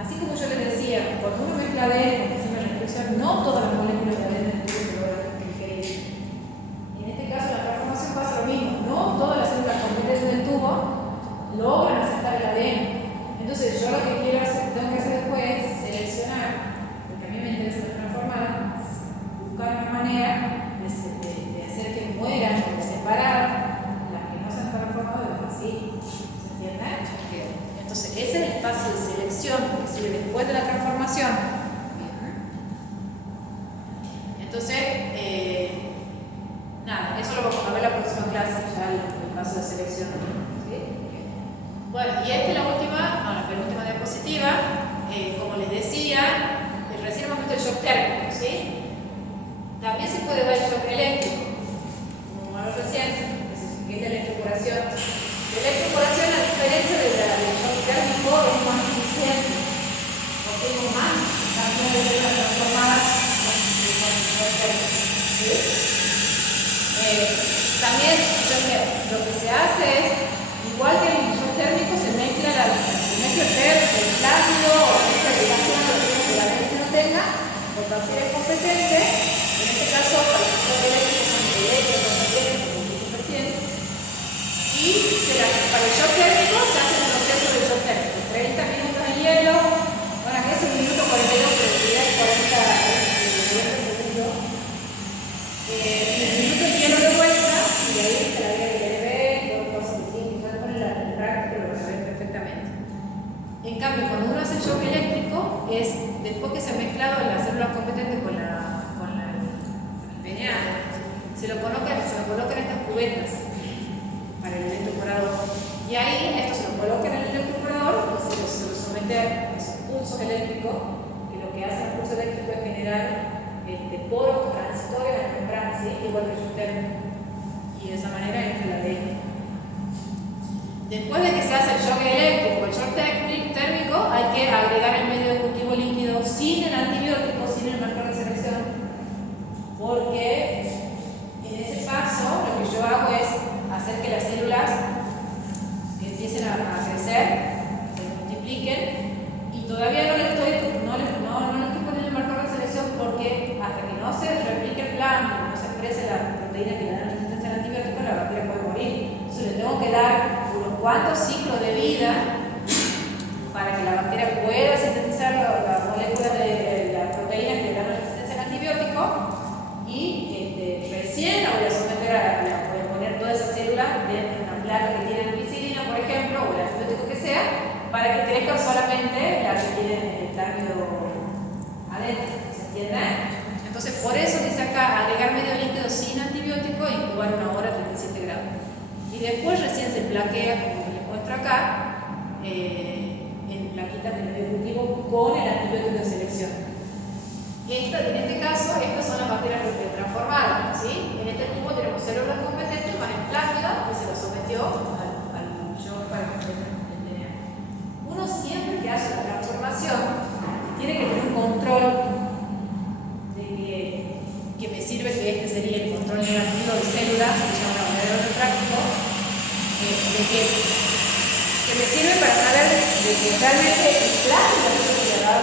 así como yo les decía, cuando uno mezcla ADN, como hicimos en la expresión, no todas las moléculas de ADN del tubo se logran ingerir. En este caso, la transformación pasa lo mismo. No todas las células competentes del tubo logran aceptar el ADN. Entonces, yo lo que quiero hacer, tengo que hacer después es seleccionar, porque a mí me interesa la transformada, buscar una manera de hacer que mueran o de separar las que no se han transformado de las así. ¿Se entiende? Entonces, ese es el paso de selección que sigue después de la transformación. Entonces, nada, eso lo vamos a ver en la próxima clase, ya el paso de selección. ¿Sí? Bueno, y esta es la penúltima diapositiva. Como les decía, recién hemos visto el shock térmico, ¿sí? También se puede ver el shock eléctrico, como hablamos recién, que es la electroporación. La electroporación, a diferencia del shock térmico, es más eficiente, porque es más cantidad de células transformadas con el shock térmico. ¿Sí? También, lo que se hace es, igual que en el shock térmico, se mezcla el plástido o la mezcla de relación que la mente no tenga, por bacterias competentes. En este caso, para el shock eléctrico son electrocompetentes, como dije recién. Y para el shock térmico se hace el proceso del shock térmico. 30 minutos en hielo, bueno, aquí es 1 minuto 42, pero en realidad es 40 segundos. Un minuto en hielo de vuelta, y de ahí se la agrega el LB, luego cosas distintas, ya con la práctica lo van a ver perfectamente. En cambio, cuando uno hace el shock eléctrico, es después que se ha mezclado las células competentes con el DNA, se lo colocan en estas cubetas para el electroporador. Y ahí esto se lo coloca en el electroporador y se lo somete a esos pulsos eléctricos, que lo que hace el pulso eléctrico es generar poros transitorios en la membrana, ¿sí? Igual que el shock térmico. Y de esa manera entra el ADN. Después de que se hace el shock eléctrico, el shock térmico, hay que agregar el medio de cultivo líquido sin el antibiótico, sin el marcador de selección, porque en ese paso lo que yo hago es hacer que las células empiecen a crecer, se multipliquen, y todavía no le estoy poniendo el marcador de selección porque hasta que no se replique el plasma, no se exprese la proteína que le da resistencia al antibiótico, la bacteria puede morir. Entonces le tengo que dar unos cuantos ciclos de vida para que la bacteria pueda sintetizar las moléculas de las proteínas que le dan resistencia al antibiótico, y recién la voy a someter voy a poner todas esas células dentro de una placa que tiene ampicilina, por ejemplo, o el antibiótico que sea, para que crezcan solamente las que tienen el plásmido adentro. ¿Se entiende? Entonces, por eso dice acá agregar medio líquido sin antibiótico e incubar 1 hora a 37 grados. Y después recién se plaquea, como les muestro acá, en plaquitas de medio cultivo con el antibiótico de selección. En este caso, estas son las bacterias transformadas, ¿sí? En este tubo tenemos células competentes más el plásmido que se lo sometió al shock para que se el DNA. Uno siempre que hace la transformación tiene que tener un control tener un archivo de células, que se llama monedero retráctico, que me sirve para saber de que realmente el plástico tiene que dar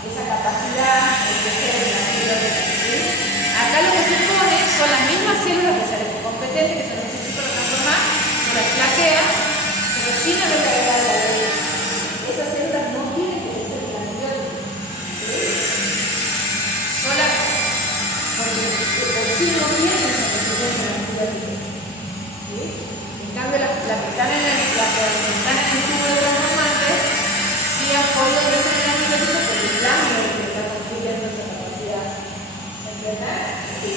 esa capacidad de crecer en la célula de ¿sí? Acá lo que se pone son las mismas células que se competentes, que se necesitan para transformar, se las plaquea, pero sin haber cargado la ley. Esas células no tienen que crecer en el antibiótico. ¿Sí? Sola, porque por sí no tienen esa resistencia en el antibiótico. ¿Sí? En cambio, las que están en el tubo de transformante sí han podido crecer en el antibiótico porque el cambio es el que está construyendo esa capacidad. ¿Entendés? Sí.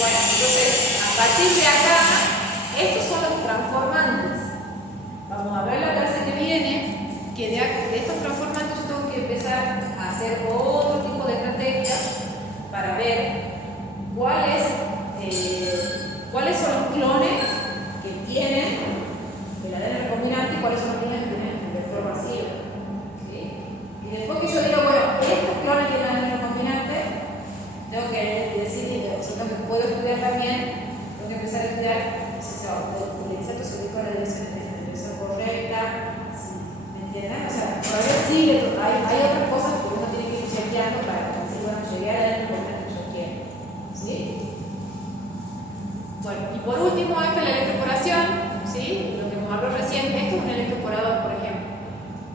Bueno, entonces, a partir de acá, estos son los transformantes. Vamos a ver la clase que viene, que de estos transformantes yo tengo que empezar a hacer otro tipo de estrategias para ver cuáles son los clones que tienen el ADN recombinante y cuáles son los clones que tienen el vector vacío. ¿Sí? Y después que yo digo, bueno, estos clones tienen el ADN recombinante, tengo que decir, o sea, tengo que puedo estudiar también, tengo que empezar a estudiar el inserto se ubica en la dirección correcta, ¿me entienden? O sea, todavía sigue, hay otras cosas que uno tiene que ir chequeando para decir, bueno, llegué al ADN recombinante que yo quiero. ¿Sí? Bueno, y por último, esta es la electroporación, ¿sí? Lo que hemos hablado recién, esto es un electroporador, por ejemplo.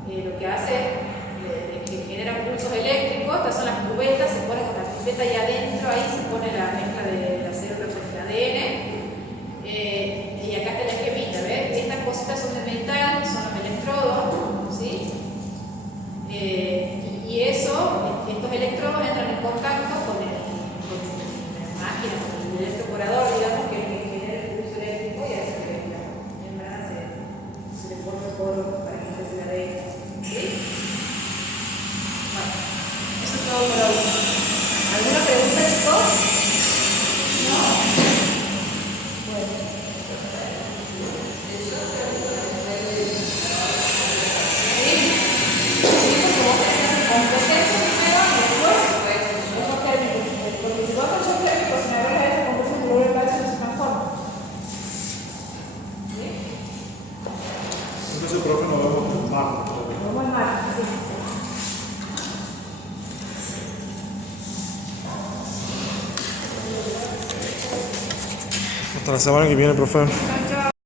Lo que hace es que genera pulsos eléctricos, estas son las cubetas, se pone con la pipeta ahí adentro, ahí se pone la mezcla de la célula con el ADN. Y acá está la esquemita, ¿ves? Estas cositas son de metal, son los electrodos, ¿sí? Y estos electrodos entran en contacto con la máquina, con el electroporador, digamos, que es el que genera el pulso eléctrico y hace que la membrana se le forme polvo para que se la dé. ¿Sí? Bueno, eso es todo por hoy. ¿Alguna pregunta, chicos? No. Bueno. Entonces, profe, nos vemos en marzo. Hasta la semana que viene, profe.